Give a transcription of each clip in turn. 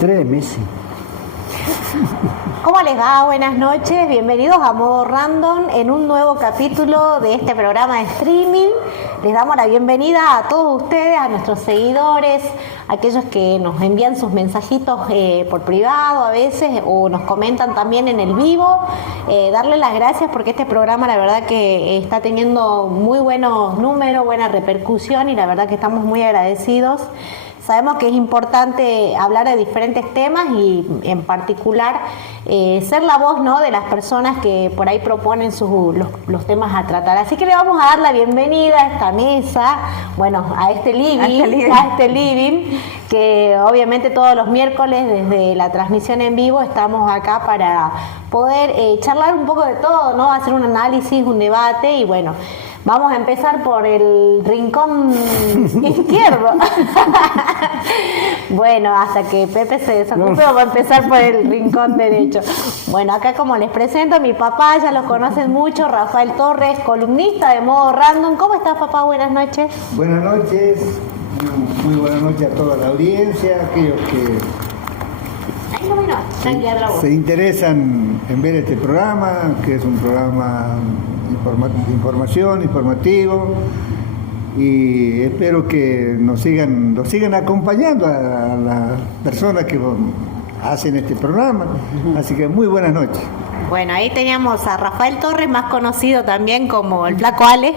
3 de Messi. ¿Cómo les va? Buenas noches, bienvenidos a Modo Random en un nuevo capítulo de este programa de streaming. Les damos la bienvenida a todos ustedes, a nuestros seguidores, aquellos que nos envían sus mensajitos por privado a veces o nos comentan también en el vivo. Darles las gracias porque este programa la verdad que está teniendo muy buenos números, buena repercusión y la verdad que estamos muy agradecidos. Sabemos que es importante hablar de diferentes temas y en particular ser la voz, ¿no?, de las personas que por ahí proponen los temas a tratar. Así que le vamos a dar la bienvenida a esta mesa, bueno, a este living, que obviamente todos los miércoles desde la transmisión en vivo estamos acá para poder charlar un poco de todo, ¿no?, hacer un análisis, un debate y bueno. Vamos a empezar por el rincón izquierdo. Bueno, hasta que Pepe se desocupe, vamos a empezar por el rincón derecho. Bueno, acá como les presento, mi papá, ya lo conocen mucho, Rafael Torres, columnista de Modo Random. ¿Cómo estás, papá? Buenas noches. Buenas noches, muy buenas noches a toda la audiencia, aquellos que se interesan en ver este programa, que es un programa de información, informativo, y espero que nos sigan acompañando a las personas que hacen este programa, así que muy buenas noches. Bueno, ahí teníamos a Rafael Torres, más conocido también como el Flaco Ale,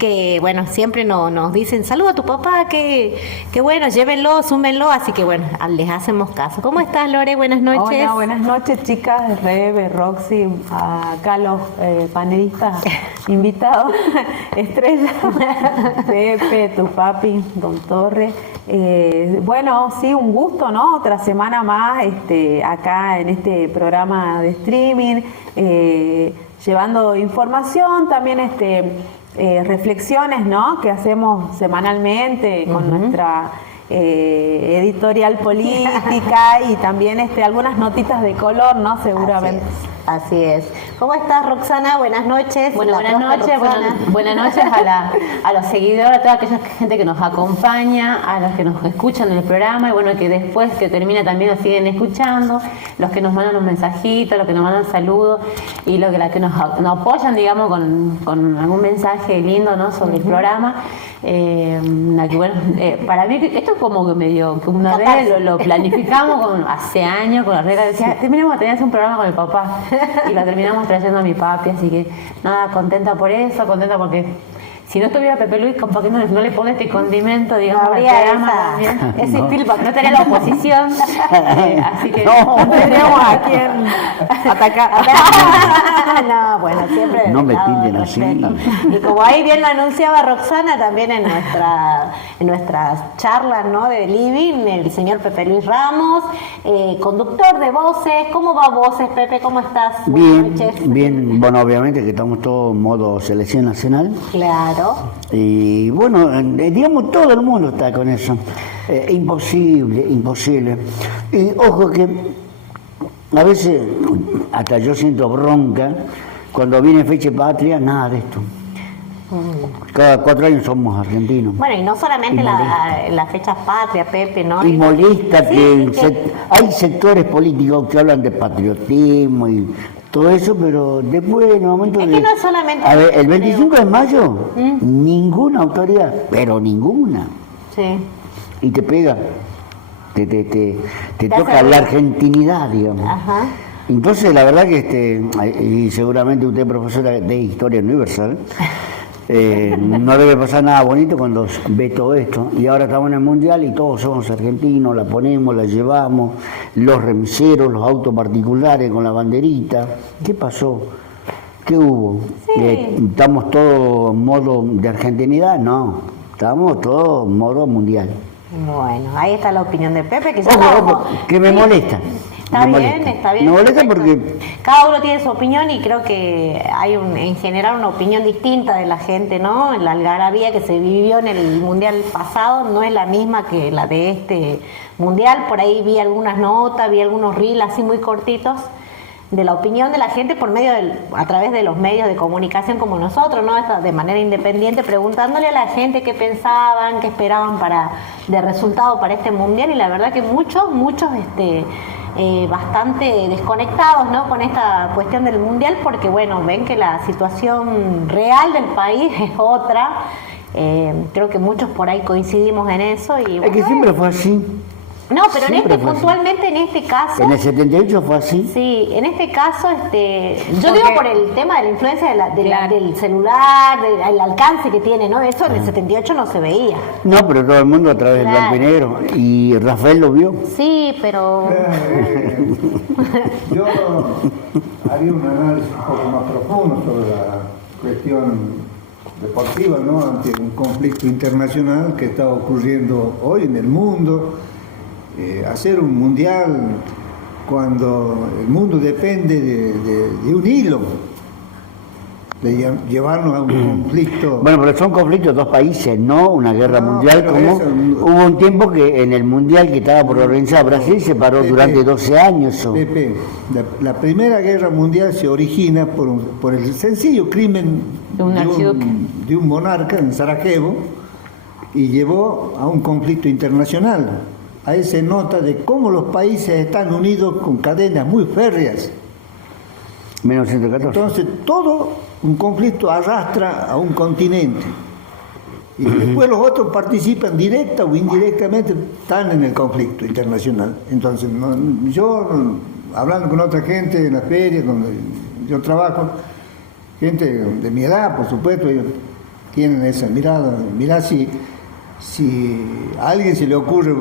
que bueno, siempre nos dicen, saluda a tu papá, que bueno, llévenlo, súmenlo, así que bueno, les hacemos caso. ¿Cómo estás, Lore? Buenas noches. Hola, buenas noches, chicas, Rebe, Roxy, acá los panelistas invitados, Estrella, Pepe, tu papi, Don Torres. Bueno, sí, un gusto, ¿no? Otra semana más acá en este programa de streaming, llevando información, también reflexiones, ¿no?, que hacemos semanalmente con nuestra editorial política y también algunas notitas de color, ¿no?, seguramente. Así es. ¿Cómo estás, Roxana? Buenas noches. Bueno, buenas noches a los seguidores, a toda aquella gente que nos acompaña, a los que nos escuchan en el programa y bueno, que después que termina también nos siguen escuchando, los que nos mandan un mensajito, los que nos mandan saludos y los que nos apoyan, digamos, con algún mensaje lindo, ¿no?, sobre el programa. Para mí esto es como que medio que una vez lo planificamos hace años con la regla, decía, terminamos de tener un programa con el papá y lo terminamos trayendo a mi papi, así que nada, contenta por eso, contenta porque si no estuviera Pepe Luis, capaz que no le pone este condimento, digamos, al programa también. Ese feedback, no tenía la oposición, así que no tendríamos a quien atacar. No, bueno, siempre. No me tilden así. Y como ahí bien lo anunciaba Roxana, también en nuestras charlas, ¿no?, de Living, el señor Pepe Luis Ramos, conductor de Voces. ¿Cómo va Voces, Pepe? ¿Cómo estás? Bien, bien. Bueno, obviamente que estamos todos en modo selección nacional. Claro. Y bueno, digamos, todo el mundo está con eso. Imposible. Y ojo que a veces hasta yo siento bronca cuando viene fecha patria, nada de esto. Cada 4 años somos argentinos. Bueno, y no solamente las fechas patrias, Pepe, ¿no? Y molesta hay sectores políticos que hablan de patriotismo y todo eso, pero después en un momento... Es que no es solamente... A ver, el 25 de mayo, ninguna autoridad, pero ninguna. Sí. Y te pega, te toca la argentinidad, digamos. Ajá. Entonces, la verdad que, y seguramente usted es profesora de Historia Universal, no debe pasar nada bonito cuando ve todo esto. Y ahora estamos en el Mundial y todos somos argentinos, la ponemos, la llevamos, los remiseros, los autos particulares con la banderita. ¿Qué pasó? ¿Qué hubo? Sí. ¿Estamos todos en modo de argentinidad? No, estamos todos en modo mundial. Bueno, ahí está la opinión de Pepe, que que me molesta. Está bien. Me molesta porque cada uno tiene su opinión y creo que hay en general una opinión distinta de la gente, ¿no? La algarabía que se vivió en el Mundial pasado no es la misma que la de este Mundial. Por ahí vi algunas notas, vi algunos reels así muy cortitos de la opinión de la gente por medio a través de los medios de comunicación como nosotros, ¿no? De manera independiente, preguntándole a la gente qué pensaban, qué esperaban de resultado para este mundial, y la verdad que muchos bastante desconectados, ¿no? Con esta cuestión del mundial, porque bueno, ven que la situación real del país es otra. Creo que muchos por ahí coincidimos en eso. Y, Es que siempre fue así. No, pero Siempre fue así. puntualmente en este caso. En el 78 fue así. Sí, en este caso, yo Porque- digo por el tema de la influencia Claro. del celular, del alcance que tiene, ¿no? Eso en el 78 no se veía. No, pero todo el mundo a través del Claro. blanco y negro. Y Rafael lo vio. Sí, pero Yo haría un análisis un poco más profundo sobre la cuestión deportiva, ¿no? Ante un conflicto internacional que está ocurriendo hoy en el mundo. Hacer un mundial cuando el mundo depende de un hilo, de llevarnos a un conflicto. Bueno, pero son conflictos de dos países, no una guerra No, mundial. pero Como eso- hubo un tiempo que en el mundial que estaba por organizar Brasil se paró Pepe, durante 12 años. Eso. Pepe, la Primera Guerra Mundial se origina por el sencillo crimen De un archiduque. de un monarca en Sarajevo, y llevó a un conflicto internacional. Ahí se nota de cómo los países están unidos con cadenas muy férreas. 1914. Entonces todo un conflicto arrastra a un continente. Y después los otros participan directa o indirectamente, están en el conflicto internacional. Entonces, yo, hablando con otra gente en la feria donde yo trabajo, gente de mi edad, por supuesto, ellos tienen esa mirada. Mirá, si a alguien se le ocurre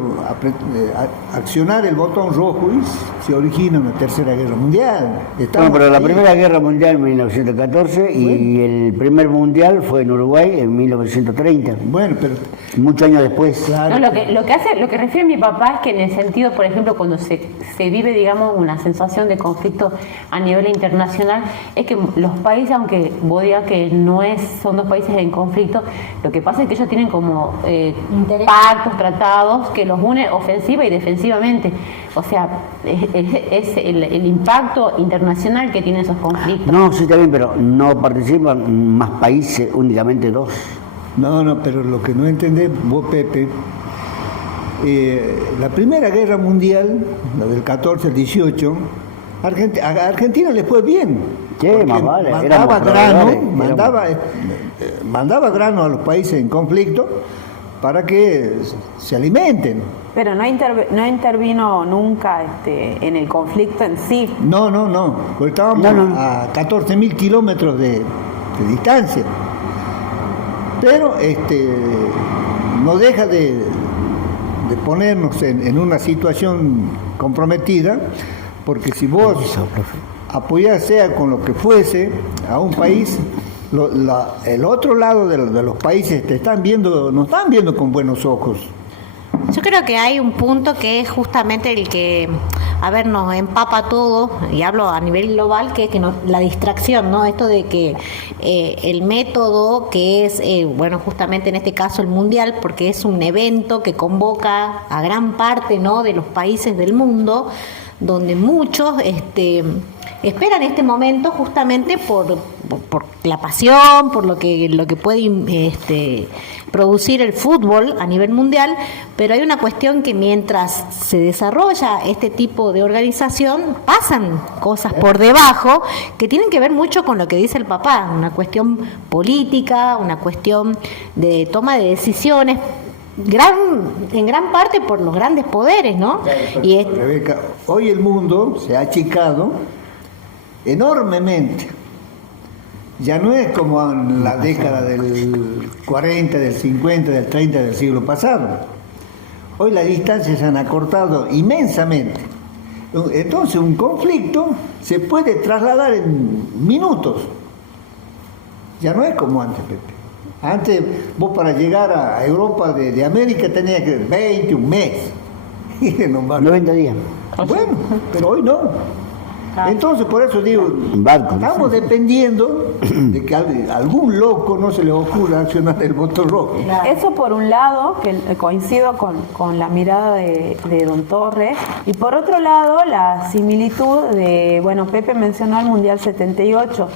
accionar el botón rojo, y se origina una tercera guerra mundial. Bueno, pero la ahí. Primera Guerra Mundial en 1914 y el primer mundial fue en Uruguay en 1930, Bueno, pero muchos años después. claro. No, lo que refiere mi papá es que en el sentido, por ejemplo, cuando se vive, digamos, una sensación de conflicto a nivel internacional, es que los países, aunque vos digas que son dos países en conflicto, lo que pasa es que ellos tienen como Interés. pactos, tratados que los une ofensiva y defensivamente. O sea, es el impacto internacional que tienen esos conflictos. No, sí está bien, pero no participan más países, únicamente dos. No, pero lo que no entendés vos, Pepe, la Primera Guerra Mundial, la del 14 al 18, a Argentina le fue bien. Sí, porque más vale, mandaba éramos grano, proveedores, mandaba grano a los países en conflicto para que se alimenten. Pero no intervino nunca en el conflicto en sí. No, porque estábamos No. a 14.000 kilómetros de distancia. Pero no deja de ponernos en una situación comprometida, porque si vos apoyás, sea con lo que fuese, a un país, el otro lado de los países no están viendo con buenos ojos. yo creo que hay un punto que es justamente el que, nos empapa todo, y hablo a nivel global, que es que la distracción, ¿no? Esto de que el método que es, justamente en este caso el mundial, porque es un evento que convoca a gran parte, ¿no?, de los países del mundo, donde muchos esperan este momento justamente por la pasión, por lo que puede producir el fútbol a nivel mundial, pero hay una cuestión que mientras se desarrolla este tipo de organización, pasan cosas por debajo que tienen que ver mucho con lo que dice el papá, una cuestión política, una cuestión de toma de decisiones, en gran parte por los grandes poderes, ¿no? Y Rebeca, hoy el mundo se ha achicado enormemente. Ya no es como en la década del 40, del 50, del 30 del siglo pasado. Hoy las distancias se han acortado inmensamente. Entonces un conflicto se puede trasladar en minutos. Ya no es como antes, Pepe. Antes vos para llegar a Europa de América tenías que 21 meses. 90 días. Bueno, pero hoy no. Entonces, por eso digo, Barco, estamos dependiendo de que a algún loco no se le ocurra accionar el botón rojo. Eso por un lado, que coincido con la mirada de don Torres, y por otro lado la similitud de, bueno, Pepe mencionó el Mundial 78,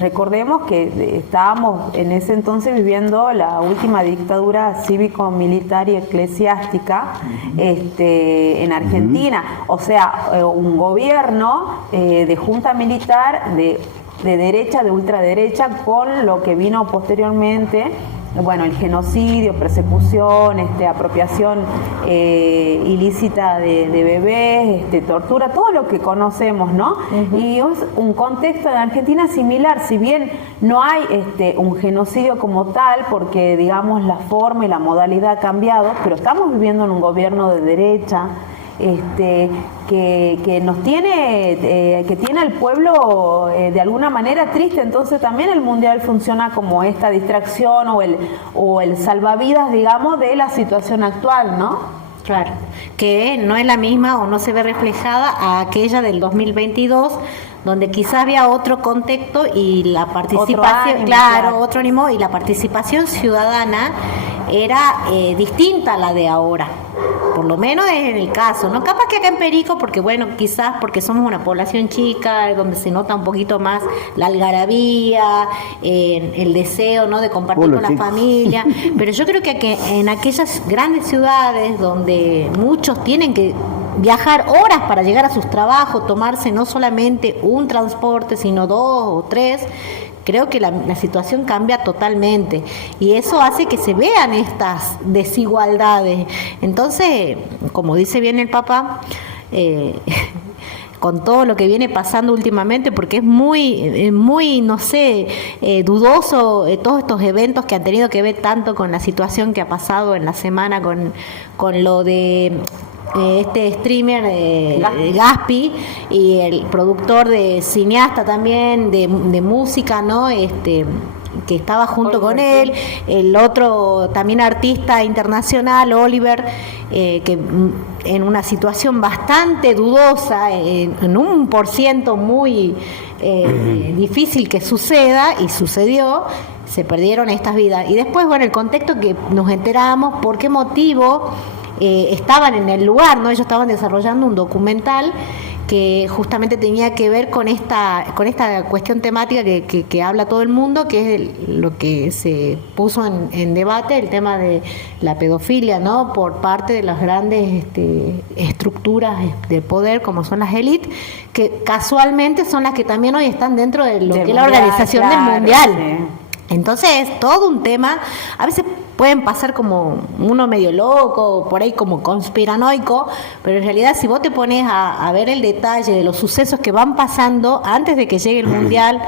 recordemos que estábamos en ese entonces viviendo la última dictadura cívico-militar y eclesiástica en Argentina, o sea, un gobierno de junta militar de derecha, de ultraderecha, con lo que vino posteriormente, bueno, el genocidio, persecución, apropiación ilícita de bebés, tortura, todo lo que conocemos, ¿no? Y es un contexto en Argentina similar, si bien no hay un genocidio como tal, porque digamos la forma y la modalidad ha cambiado, pero estamos viviendo en un gobierno de derecha, que nos tiene, que tiene al pueblo de alguna manera triste. Entonces también el Mundial funciona como esta distracción o el salvavidas, digamos, de la situación actual, ¿no? Claro, que no es la misma o no se ve reflejada a aquella del 2022, donde quizás había otro contexto y la participación, otro ánimo, y la participación ciudadana era distinta a la de ahora. Por lo menos es en el caso, ¿no? Capaz que acá en Perico, porque bueno, quizás porque somos una población chica, donde se nota un poquito más la algarabía, el deseo, ¿no?, de compartir con la familia. Pero yo creo que en aquellas grandes ciudades donde muchos tienen que viajar horas para llegar a sus trabajos, tomarse no solamente un transporte, sino 2 o 3, creo que la situación cambia totalmente y eso hace que se vean estas desigualdades. Entonces, como dice bien el papá, con todo lo que viene pasando últimamente, porque es muy, no sé, dudoso todos estos eventos que han tenido que ver tanto con la situación que ha pasado en la semana con lo de este streamer Gaspi y el productor de cineasta también de música, ¿no? Que estaba junto con él, el otro también artista internacional, Oliver, que en una situación bastante dudosa, en un % muy difícil que suceda, y sucedió, se perdieron estas vidas. Y después, bueno, el contexto que nos enteramos, por qué motivo estaban en el lugar, ¿no? Ellos estaban desarrollando un documental que justamente tenía que ver con esta cuestión temática que habla todo el mundo, que es lo que se puso en debate, el tema de la pedofilia, ¿no?, por parte de las grandes estructuras de poder, como son las élites, que casualmente son las que también hoy están dentro de lo que es la organización del Mundial. Sí. Entonces es todo un tema, a veces pueden pasar como uno medio loco, por ahí como conspiranoico, pero en realidad si vos te pones a ver el detalle de los sucesos que van pasando antes de que llegue el Mundial,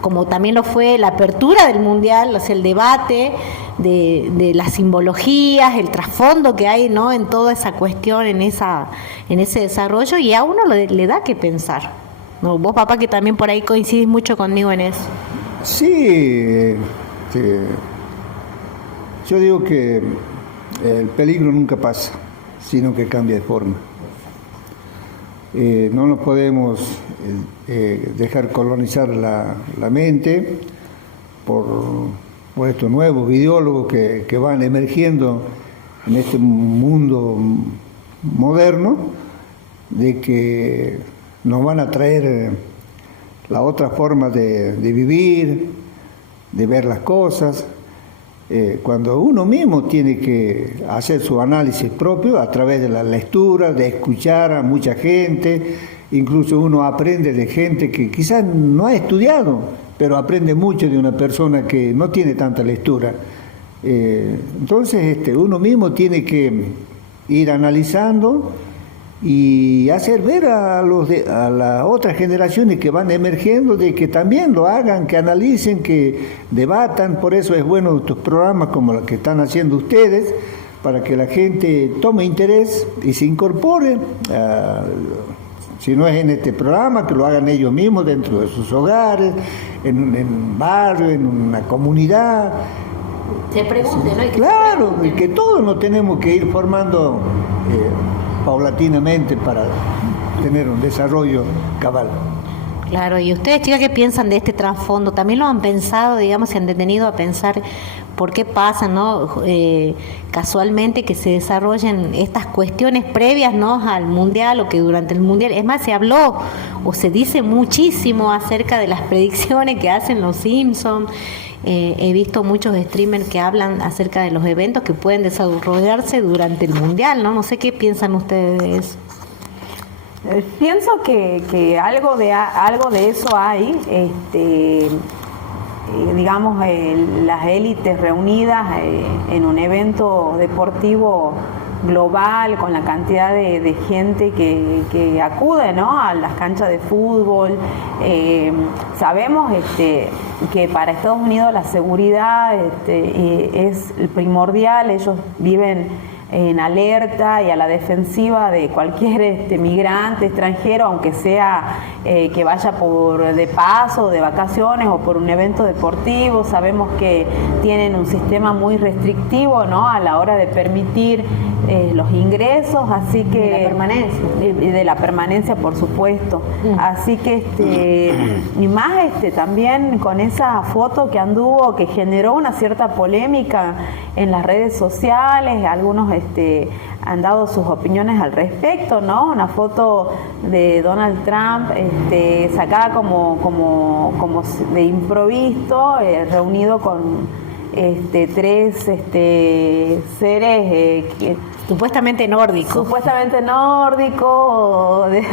como también lo fue la apertura del Mundial, o sea, el debate de las simbologías, el trasfondo que hay, ¿no?, en toda esa cuestión, en ese desarrollo, y a uno le da que pensar, ¿no? Vos, papá, que también por ahí coincidís mucho conmigo en eso. Sí, yo digo que el peligro nunca pasa, sino que cambia de forma. No nos podemos dejar colonizar la mente por estos nuevos ideólogos que van emergiendo en este mundo moderno, de que nos van a traer la otra forma de vivir, de ver las cosas, cuando uno mismo tiene que hacer su análisis propio a través de la lectura, de escuchar a mucha gente, incluso uno aprende de gente que quizás no ha estudiado, pero aprende mucho de una persona que no tiene tanta lectura. Entonces uno mismo tiene que ir analizando y hacer ver a las otras generaciones que van emergiendo de que también lo hagan, que analicen, que debatan. Por eso es bueno estos programas como los que están haciendo ustedes, para que la gente tome interés y se incorpore. Si no es en este programa, que lo hagan ellos mismos dentro de sus hogares, en un barrio, en una comunidad. Se pregunten, ¿no? Claro, que todos nos tenemos que ir formando paulatinamente para tener un desarrollo cabal. Claro, y ustedes, chicas, ¿qué piensan de este trasfondo? ¿También lo han pensado, digamos, se han detenido a pensar por qué pasa, ¿no? Casualmente que se desarrollen estas cuestiones previas, ¿no?, al Mundial, o que durante el Mundial, es más, se habló o se dice muchísimo acerca de las predicciones que hacen los Simpsons. He visto muchos streamers que hablan acerca de los eventos que pueden desarrollarse durante el Mundial, ¿no? No sé qué piensan ustedes de eso. Pienso que algo de eso hay, digamos, las élites reunidas en un evento deportivo global, con la cantidad de gente que acude, ¿no?, a las canchas de fútbol. Sabemos que para Estados Unidos la seguridad es primordial. Ellos viven en alerta y a la defensiva de cualquier migrante extranjero, aunque sea que vaya de paso, de vacaciones o por un evento deportivo. Sabemos que tienen un sistema muy restrictivo, ¿no?, a la hora de permitir los ingresos, así que de la permanencia. Y de la permanencia, por supuesto. Así que y más también con esa foto que anduvo, que generó una cierta polémica en las redes sociales. Algunos han dado sus opiniones al respecto, ¿no? Una foto de Donald Trump sacada como de improviso, reunido con tres seres Supuestamente nórdico.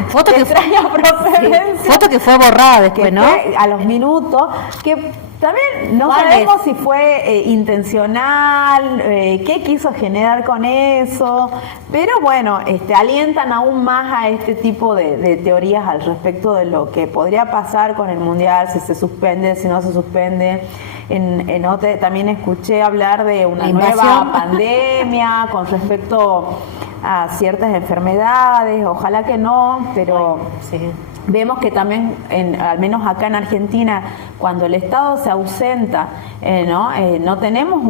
Foto que extraña procedencia. Sí, foto que fue borrada después, ¿no? A los minutos, que también no sabemos si fue intencional, qué quiso generar con eso, pero bueno, alientan aún más a este tipo de teorías al respecto de lo que podría pasar con el Mundial, si se suspende, si no se suspende. También escuché hablar de una nueva pandemia con respecto a ciertas enfermedades. Ojalá que no, pero sí. Vemos que también, al menos acá en Argentina, cuando el Estado se ausenta, no tenemos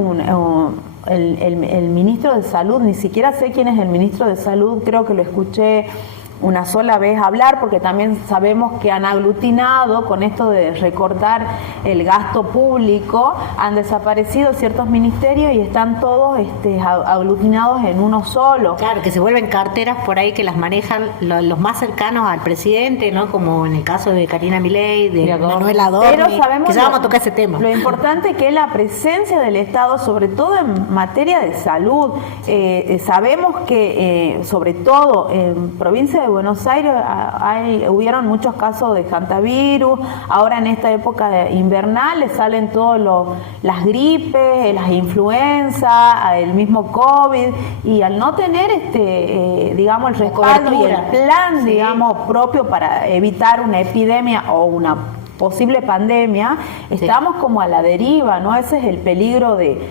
el ministro de Salud. Ni siquiera sé quién es el ministro de Salud. Creo que lo escuché una sola vez hablar, porque también sabemos que han aglutinado con esto de recortar el gasto público, han desaparecido ciertos ministerios y están todos aglutinados en uno solo. Claro, que se vuelven carteras por ahí que las manejan los más cercanos al presidente, ¿no? Como en el caso de Karina Milei, de Manuel Adorni, pero sabemos que ya vamos a tocar ese tema. Lo importante que es la presencia del Estado, sobre todo en materia de salud. Sabemos que, sobre todo en provincia de Buenos Aires, hubieron muchos casos de hantavirus. Ahora en esta época invernal salen todas las gripes, las influencias, el mismo COVID, y al no tener digamos, el respaldo y el plan, digamos, propio para evitar una epidemia o una posible pandemia, estamos como a la deriva, ¿no? Ese es el peligro de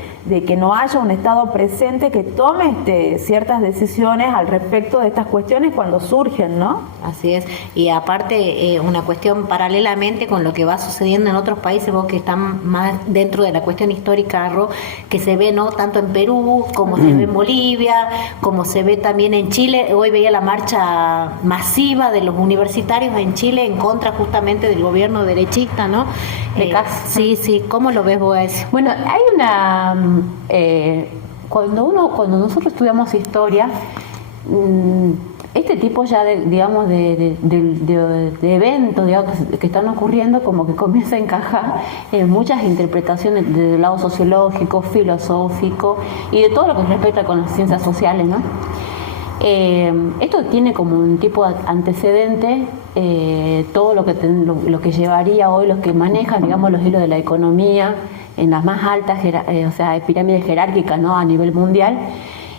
que no haya un Estado presente que tome ciertas decisiones al respecto de estas cuestiones cuando surgen, ¿no? Así es. Y aparte, una cuestión paralelamente con lo que va sucediendo en otros países, vos que están más dentro de la cuestión histórica, Ro, que se ve, ¿no?, tanto en Perú como se ve en Bolivia, como se ve también en Chile. Hoy veía la marcha masiva de los universitarios en Chile en contra justamente del gobierno derechista, ¿no? Sí, ¿cómo lo ves vos eso? Bueno, hay una... cuando nosotros estudiamos historia, este tipo ya de eventos, digamos, que están ocurriendo, como que comienza a encajar en muchas interpretaciones desde el lado sociológico, filosófico y de todo lo que respecta con las ciencias sociales, ¿no? Esto tiene como un tipo de antecedente todo lo que llevaría hoy los que manejan, digamos, los hilos de la economía en las más altas pirámides jerárquicas, ¿no?, a nivel mundial.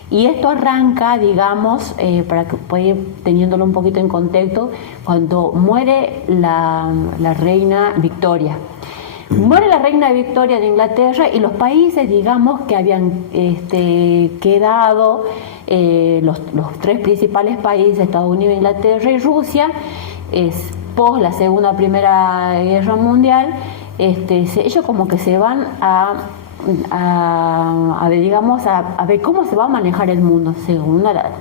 Y esto arranca, digamos, para que pueda ir teniéndolo un poquito en contexto, cuando muere la reina Victoria. Muere la reina Victoria de Inglaterra y los países, digamos, que habían quedado, los tres principales países, Estados Unidos, Inglaterra y Rusia, pos la Primera Guerra Mundial, ellos como que se van a digamos, a ver cómo se va a manejar el mundo.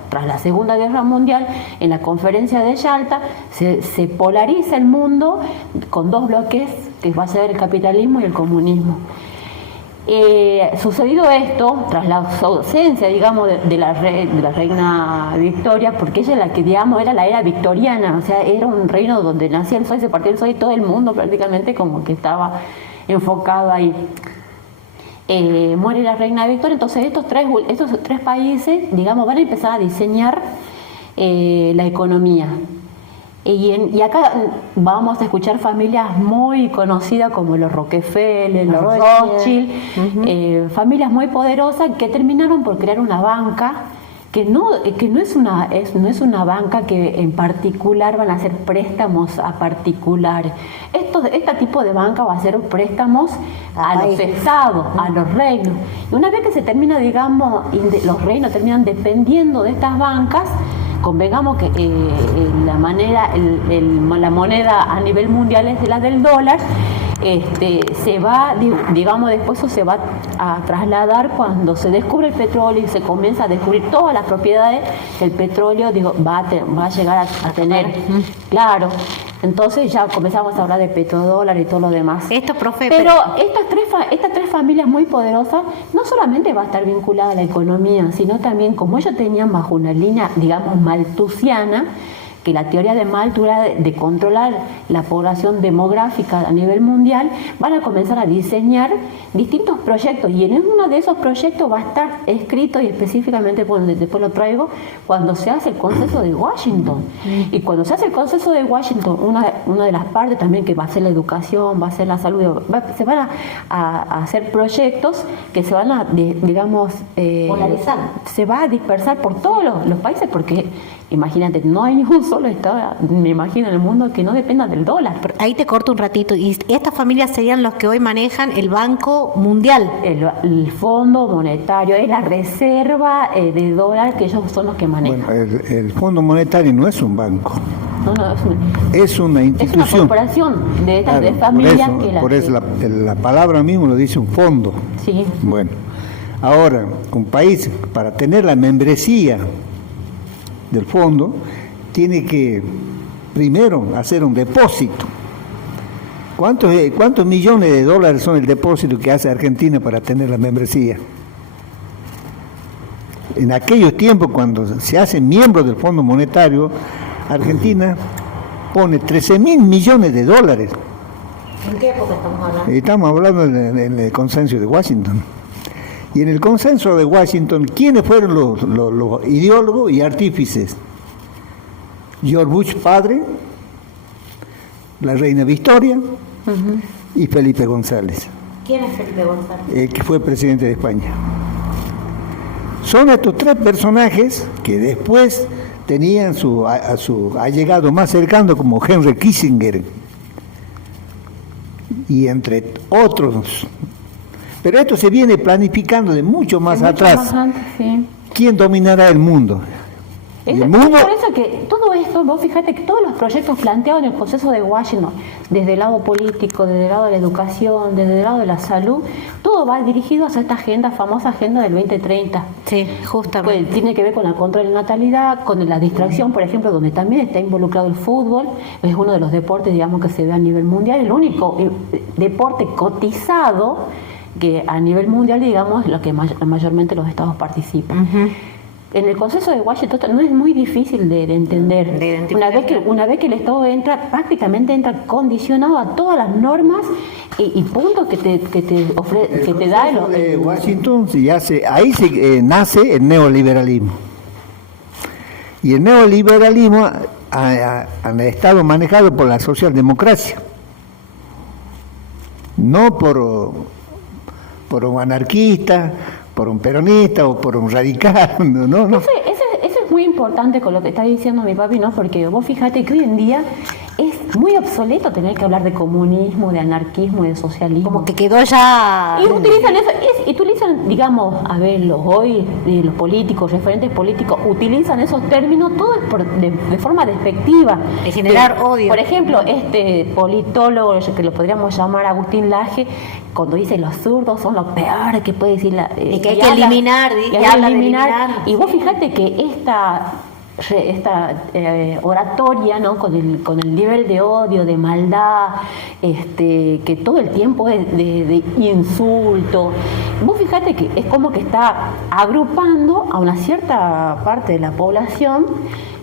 Tras la Segunda Guerra Mundial, en la conferencia de Yalta, se polariza el mundo con dos bloques, que va a ser el capitalismo y el comunismo. Sucedido esto, tras la ausencia, digamos, de la reina Victoria, porque ella la que, digamos, era la era victoriana, o sea, era un reino donde nacía el sol, se partía el sol y todo el mundo prácticamente como que estaba enfocado ahí. Muere la reina Victoria, entonces estos tres países, digamos, van a empezar a diseñar la economía. Y acá vamos a escuchar familias muy conocidas como los Rockefeller, los Rothschild, familias muy poderosas que terminaron por crear una banca que no es una banca que en particular van a hacer préstamos a particulares. Este tipo de banca va a hacer préstamos a los estados, a los reinos. Y una vez que se termina, digamos, los reinos terminan dependiendo de estas bancas, convengamos que la moneda a nivel mundial es la del dólar. Se va, digamos, después eso se va a trasladar cuando se descubre el petróleo y se comienza a descubrir todas las propiedades que el petróleo va a llegar a tener. Claro. Entonces ya comenzamos a hablar de petrodólar y todo lo demás. Pero estas tres familias muy poderosas no solamente va a estar vinculada a la economía, sino también, como ellos tenían bajo una línea, digamos, malthusiana, que la teoría de Malthus era de controlar la población demográfica a nivel mundial, van a comenzar a diseñar distintos proyectos, y en uno de esos proyectos va a estar escrito, y específicamente, bueno, después lo traigo, cuando se hace el consenso de Washington. Y cuando se hace el consenso de Washington, una de las partes también, que va a ser la educación, va a ser la salud, se van a hacer proyectos que se van a, digamos, polarizar. Se va a dispersar por todos los países, porque imagínate, no hay un solo estado, me imagino, en el mundo que no dependa del dólar. Ahí te corto un ratito. Y estas familias serían los que hoy manejan el Banco Mundial. El Fondo Monetario, es la reserva de dólar, que ellos son los que manejan. Bueno, el Fondo Monetario no es un banco. No, es una institución. Es una corporación de estas tres familias. Por eso la palabra mismo lo dice, un fondo. Sí. Bueno, ahora, un país, para tener la membresía del fondo, tiene que primero hacer un depósito. ¿Cuántos millones de dólares son el depósito que hace Argentina para tener la membresía? En aquellos tiempos, cuando se hace miembro del Fondo Monetario, Argentina pone 13.000 millones de dólares. ¿En qué época estamos hablando? Estamos hablando en el consenso de Washington. Y en el consenso de Washington, ¿quiénes fueron los ideólogos y artífices? George Bush padre, la reina Victoria y Felipe González. ¿Quién es Felipe González? El que fue presidente de España. Son estos tres personajes que después tenían a su allegado más cercano, como Henry Kissinger, y entre otros. Pero esto se viene planificando de mucho más atrás. Más antes, sí. ¿Quién dominará el mundo? Es por eso que todo esto, vos fíjate que todos los proyectos planteados en el proceso de Washington, desde el lado político, desde el lado de la educación, desde el lado de la salud, todo va dirigido hacia esta famosa agenda del 2030. Sí, justamente. Pues tiene que ver con la contra de la natalidad, con la distracción, por ejemplo, donde también está involucrado el fútbol. Es uno de los deportes, digamos, que se ve a nivel mundial, el único deporte cotizado que a nivel mundial, digamos, lo que mayormente los estados participan. En el consenso de Washington no es muy difícil de entender. Una vez que el Estado prácticamente entra condicionado a todas las normas y puntos que te da el Washington, ahí nace el neoliberalismo. Y el neoliberalismo ha estado manejado por la socialdemocracia, no por un anarquista, por un peronista o por un radical, no. Eso es muy importante con lo que está diciendo mi papi, ¿no? Porque vos fíjate que hoy en día es muy obsoleto tener que hablar de comunismo, de anarquismo, de socialismo. Como que quedó ya... Y utilizan eso, y utilizan, digamos, a ver, los políticos, referentes políticos, utilizan esos términos todos de forma despectiva. De generar odio. Por ejemplo, este politólogo, que lo podríamos llamar Agustín Laje, cuando dice los zurdos son los peores que puede decir y que hay que eliminar, y vos fíjate que esta oratoria, ¿no? con el nivel de odio, de maldad, que todo el tiempo es de insulto. Vos fíjate que es como que está agrupando a una cierta parte de la población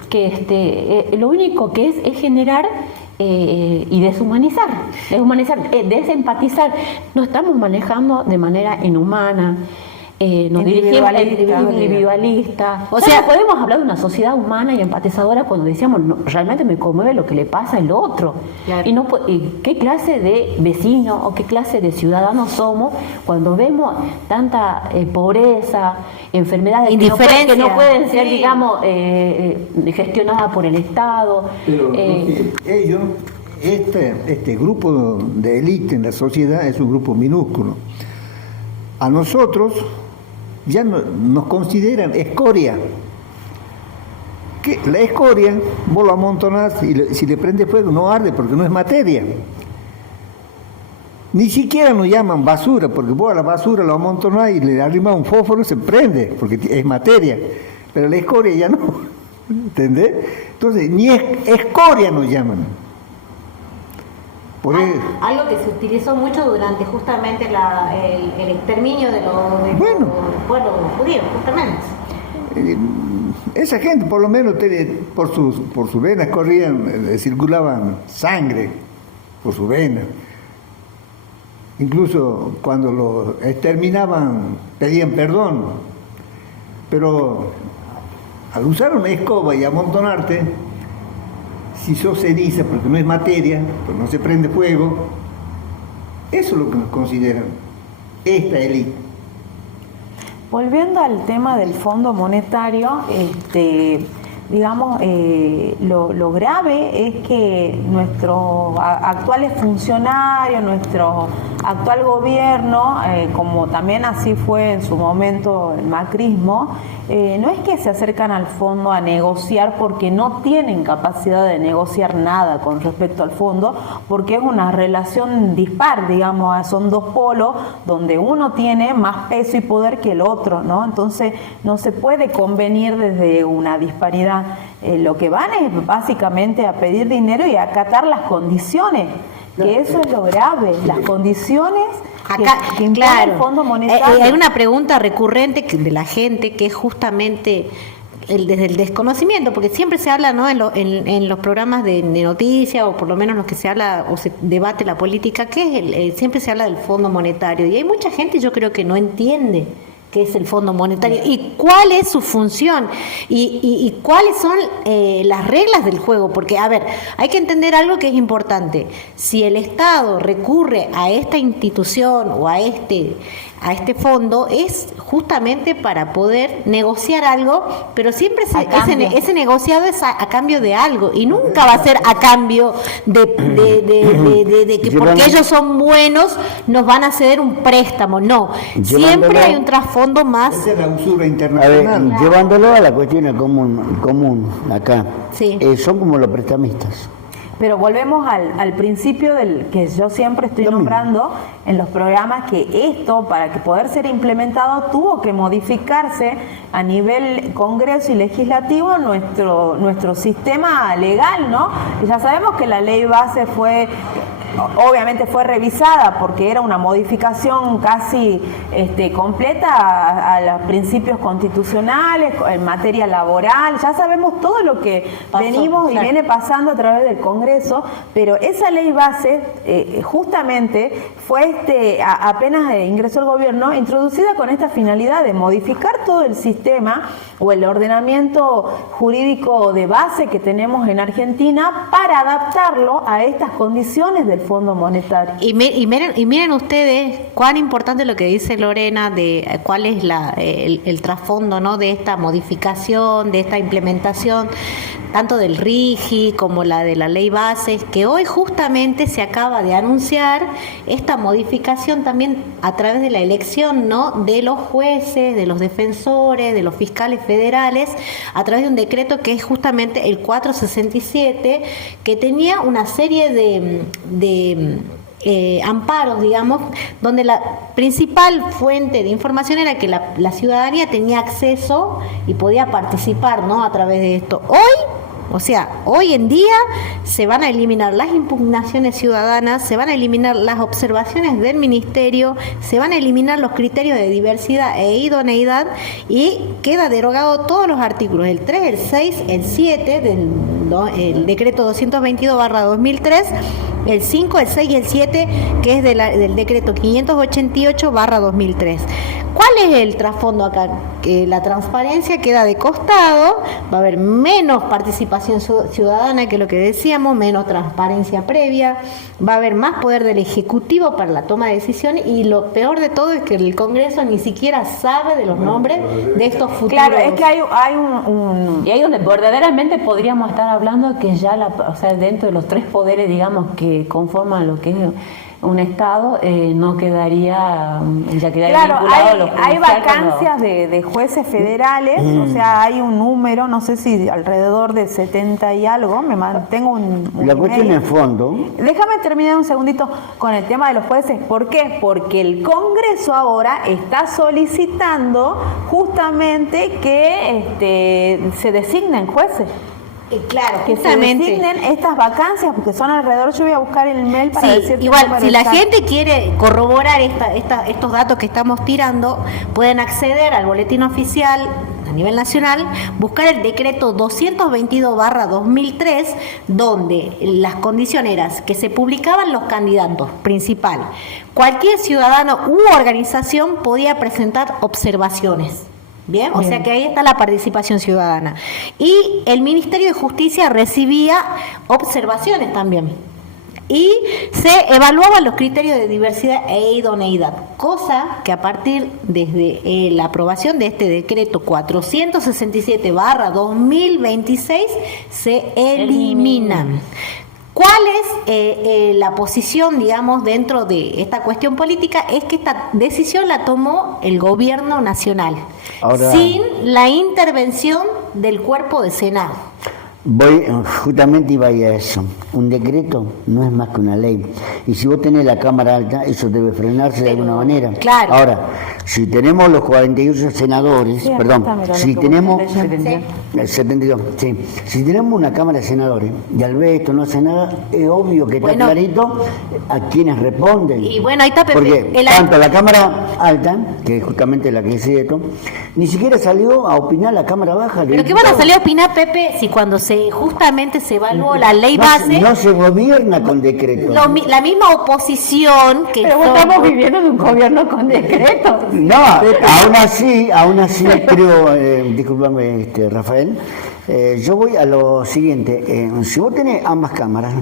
que lo único que es generar y deshumanizar, desempatizar. Nos estamos manejando de manera inhumana. Nos dirigimos al individualista. O sea, podemos hablar de una sociedad humana y empatizadora cuando decíamos, no, realmente me conmueve lo que le pasa al otro. Claro. Y qué clase de vecino o qué clase de ciudadanos somos cuando vemos tanta pobreza, enfermedades que no pueden ser, digamos, gestionadas por el Estado. Pero ellos, este grupo de élite en la sociedad es un grupo minúsculo. A nosotros ya nos consideran escoria. Que la escoria, vos lo amontonás y si le prende fuego no arde porque no es materia. Ni siquiera nos llaman basura, porque vos a la basura lo amontonás y le arrimás un fósforo y se prende, porque es materia. Pero la escoria ya no, ¿entendés? Entonces, ni escoria nos llaman. Algo que se utilizó mucho durante justamente el exterminio de los pueblos judíos, justamente. Esa gente, por lo menos, por sus venas circulaban sangre por sus venas. Incluso cuando los exterminaban, pedían perdón. Pero al usar una escoba y amontonarte, si sos ceniza, porque no es materia, porque no se prende fuego, eso es lo que nos consideran esta élite. Volviendo al tema del Fondo Monetario, digamos, lo grave es que nuestros actuales funcionarios, nuestro actual gobierno, como también así fue en su momento el macrismo, no es que se acercan al fondo a negociar porque no tienen capacidad de negociar nada con respecto al fondo, porque es una relación dispar, digamos, son dos polos donde uno tiene más peso y poder que el otro, ¿no? Entonces no se puede convenir desde una disparidad. Lo que van es básicamente a pedir dinero y a acatar las condiciones, que eso es lo grave, las condiciones que impone el Fondo Monetario. Hay una pregunta recurrente de la gente que es justamente desde el desconocimiento, porque siempre se habla, ¿no? en los programas de noticias, o por lo menos los que se habla o se debate la política, que es siempre se habla del Fondo Monetario, y hay mucha gente, yo creo, que no entiende qué es el Fondo Monetario y cuál es su función y cuáles son las reglas del juego, porque, a ver, hay que entender algo que es importante. Si el Estado recurre a esta institución o a este fondo, es justamente para poder negociar algo, pero siempre ese negociado es a cambio de algo, y nunca va a ser a cambio de que porque ellos son buenos nos van a ceder un préstamo. No, siempre hay un trasfondo más. Esa es la usura internacional. Llevándolo a la cuestión común acá, sí. Son como los prestamistas. Pero volvemos al principio del que yo siempre estoy nombrando en los programas, que esto, para que poder ser implementado, tuvo que modificarse a nivel Congreso y Legislativo nuestro sistema legal, ¿no? Y ya sabemos que la ley base obviamente fue revisada porque era una modificación casi completa a los principios constitucionales, en materia laboral. Ya sabemos todo lo que viene pasando a través del Congreso, pero esa ley base justamente fue apenas ingresó el gobierno, introducida con esta finalidad de modificar todo el sistema o el ordenamiento jurídico de base que tenemos en Argentina para adaptarlo a estas condiciones del Fondo Monetario. Y miren ustedes cuán importante lo que dice Lorena de cuál es el trasfondo, ¿no? De esta modificación, de esta implementación tanto del RIGI como la de la ley bases, que hoy justamente se acaba de anunciar esta modificación también a través de la elección, ¿no?, de los jueces, de los defensores, de los fiscales federales, a través de un decreto que es justamente el 467, que tenía una serie de amparos, digamos, donde la principal fuente de información era que la ciudadanía tenía acceso y podía participar, ¿no?, a través de esto. Hoy en día se van a eliminar las impugnaciones ciudadanas, se van a eliminar las observaciones del ministerio, se van a eliminar los criterios de diversidad e idoneidad y queda derogado todos los artículos, el 3, el 6, el 7 del decreto 222/2003, el 5, el 6 y el 7, que es del decreto 588/2003. ¿Cuál es el trasfondo acá? Que la transparencia queda de costado, va a haber menos participación ciudadana, que es lo que decíamos, menos transparencia previa, va a haber más poder del Ejecutivo para la toma de decisiones y lo peor de todo es que el Congreso ni siquiera sabe de los nombres de estos futuros. Claro, es que hay Y ahí donde verdaderamente podríamos estar hablando que ya, dentro de los tres poderes, digamos, que conforman lo que es un Estado, no quedaría, ya quedaría claro, vinculado a lo hay judicial vacancias de jueces federales, o sea, hay un número, no sé si alrededor de 70 y algo, me mantengo un La cuestión email. es fondo. Déjame terminar un segundito con el tema de los jueces. ¿Por qué? Porque el Congreso ahora está solicitando justamente que se designen jueces. Claro, Que se justamente. designen estas vacancias, porque son alrededor, yo voy a buscar el mail para Sí, decirte igual, el número si la exacto. gente quiere corroborar estos datos que estamos tirando, pueden acceder al boletín oficial a nivel nacional, buscar el decreto 222/2003, donde las condiciones eran que se publicaban los candidatos principal. Cualquier ciudadano u organización podía presentar observaciones. Bien, o sea que ahí está la participación ciudadana. Y el Ministerio de Justicia recibía observaciones también. Y se evaluaban los criterios de diversidad e idoneidad, cosa que a partir desde la aprobación de este decreto 467/2026 se eliminan. ¿Cuál es la posición, digamos, dentro de esta cuestión política? Es que esta decisión la tomó el gobierno nacional, Ahora, sin la intervención del cuerpo de Senado. Justamente iba a ir a eso. Un decreto no es más que una ley. Y si vos tenés la Cámara Alta, eso debe frenarse de alguna manera. Claro. Ahora, si tenemos los 48 senadores, Sí, perdón, acá está, si mira, tenemos... lo que El 72, sí. Si tenemos una Cámara de Senadores y Alberto no hace nada, es obvio que está Bueno. clarito a quienes responden. Y bueno, ahí está Pepe. Porque tanto la Cámara Alta, que es justamente la que decide esto, ni siquiera salió a opinar la Cámara Baja. ¿Pero qué van a salir a opinar, Pepe, si cuando justamente se evaluó la ley base, No se gobierna con decreto. la misma oposición que Pero son- estamos viviendo de un gobierno con decretos. No, aún así creo, discúlpame, Rafael, yo voy a lo siguiente, si vos tenés ambas cámaras,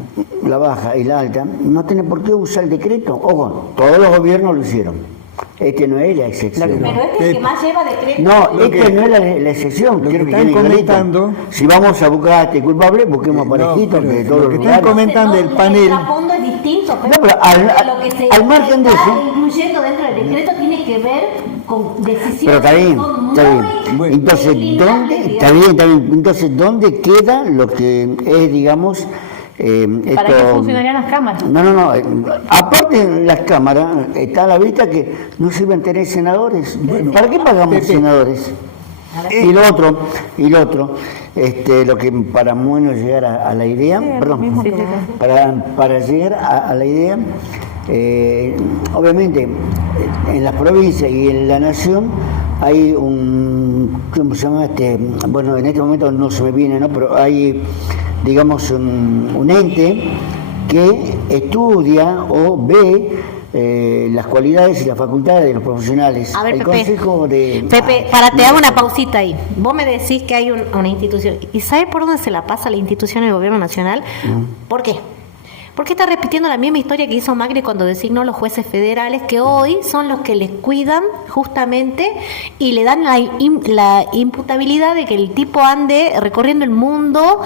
la baja y la alta, no tenés por qué usar el decreto. Ojo, todos los gobiernos lo hicieron. Este no es la excepción. Pero este es el que más lleva decreto. No, Lo esta que- no es la excepción. lo Quiero que que están quede clarito. comentando- Si vamos a buscar a este culpable, busquemos parejitos pero de todos lo los que están lugares. comentando el panel. El trasfondo es distinto, No, pero lo que se al margen de está eso- incluyendo dentro del decreto tiene que ver con decisiones Pero está bien, que son está bien. muy Entonces, preliminares, está bien. Entonces, ¿dónde queda lo que es, digamos, ¿Para qué funcionarían las cámaras? No. Aparte en las cámaras está a la vista que no sirven tener senadores. ¿Para qué pagamos Pepe. senadores? Y lo otro, lo que para bueno llegar a la idea, perdón, para llegar a la idea, obviamente en las provincias y en la nación hay ¿cómo se llama? Bueno, en este momento no se me viene, ¿no? Pero hay, digamos, un ente que estudia o ve las cualidades y las facultades de los profesionales. A ver, el Pepe, Consejo de... Pepe, te hago una pausita ahí. Vos me decís que hay una institución. ¿Y sabes por dónde se la pasa la institución del gobierno nacional? ¿Por qué? ¿Por qué está repitiendo la misma historia que hizo Macri cuando designó los jueces federales, que hoy son los que les cuidan justamente y le dan la imputabilidad de que el tipo ande recorriendo el mundo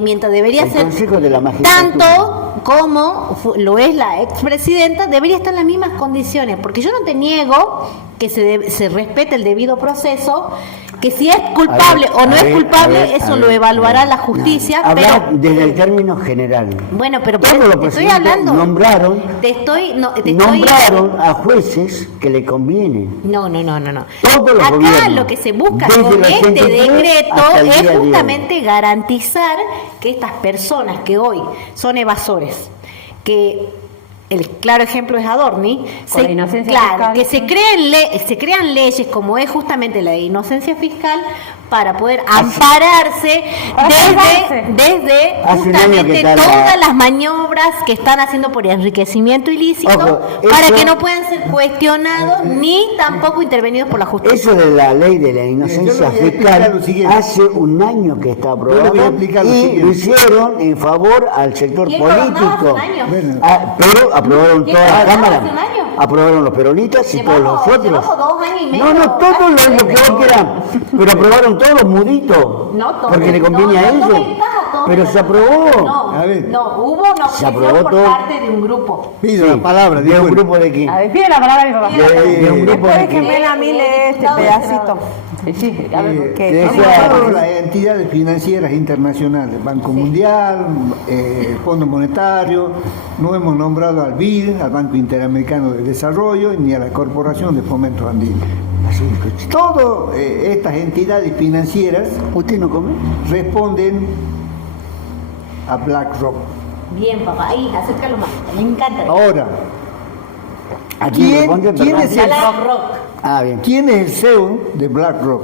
mientras debería El ser Consejo de la Magistratura. tanto como lo es la expresidenta, debería estar en las mismas condiciones, porque yo no te niego que se respete el debido proceso, que si es culpable o no es culpable, eso lo evaluará la justicia. Hablar Pero desde el término general. bueno, pero Todos los te estoy presidentes hablando. nombraron a jueces que le conviene. No. Todos los Acá gobiernos, lo que se busca desde con el este 83 decreto hasta el es día de hoy. justamente garantizar que estas personas que hoy son evasores, que el claro ejemplo es Adorni, Con la inocencia claro, fiscal. que se crean leyes como es justamente la de inocencia fiscal para poder ampararse desde Hace un año que justamente está todas las maniobras que están haciendo por enriquecimiento ilícito, Ojo, para eso- que no puedan ser cuestionados ni tampoco intervenidos por la justicia. Eso de la ley de la yo inocencia le voy a explicar fiscal lo siguiente. hace un año que está Yo aprobado le voy a explicar lo y siguiente. lo hicieron en favor al sector ¿Quién gobernaba hace político. un año? Bueno. Pero aprobaron ¿Quién toda la gobernaba Cámara, hace un año? aprobaron los peronistas y todos los otros. Llevamos 2 años y medio. No, todos casi lo que tres. vos quieran, pero aprobaron todos los muditos, No todos. porque le conviene a No ellos. metas a todos. Pero se aprobó. No, A ver. hubo una Se objeción aprobó por todo. parte de un grupo. Pido Sí, la palabra, de un disculpe. grupo de quién. A ver, pide la palabra a mi papá. De un grupo de Después que quién. Melanie lee este Diputado de pedacito. Sí, a ver, que- Que decía- todas las entidades financieras internacionales, Banco Mundial, Fondo Monetario, no hemos nombrado al BID, al Banco Interamericano de Desarrollo, ni a la Corporación de Fomento Andino. Todas estas entidades financieras ¿Usted no come? responden a BlackRock. Bien, papá, ahí, acércalo más. Me encanta. Ahora, ¿A quién ¿Quién- responde? quién Perdón. es el- BlackRock. Ah, bien. ¿quién es el CEO de BlackRock?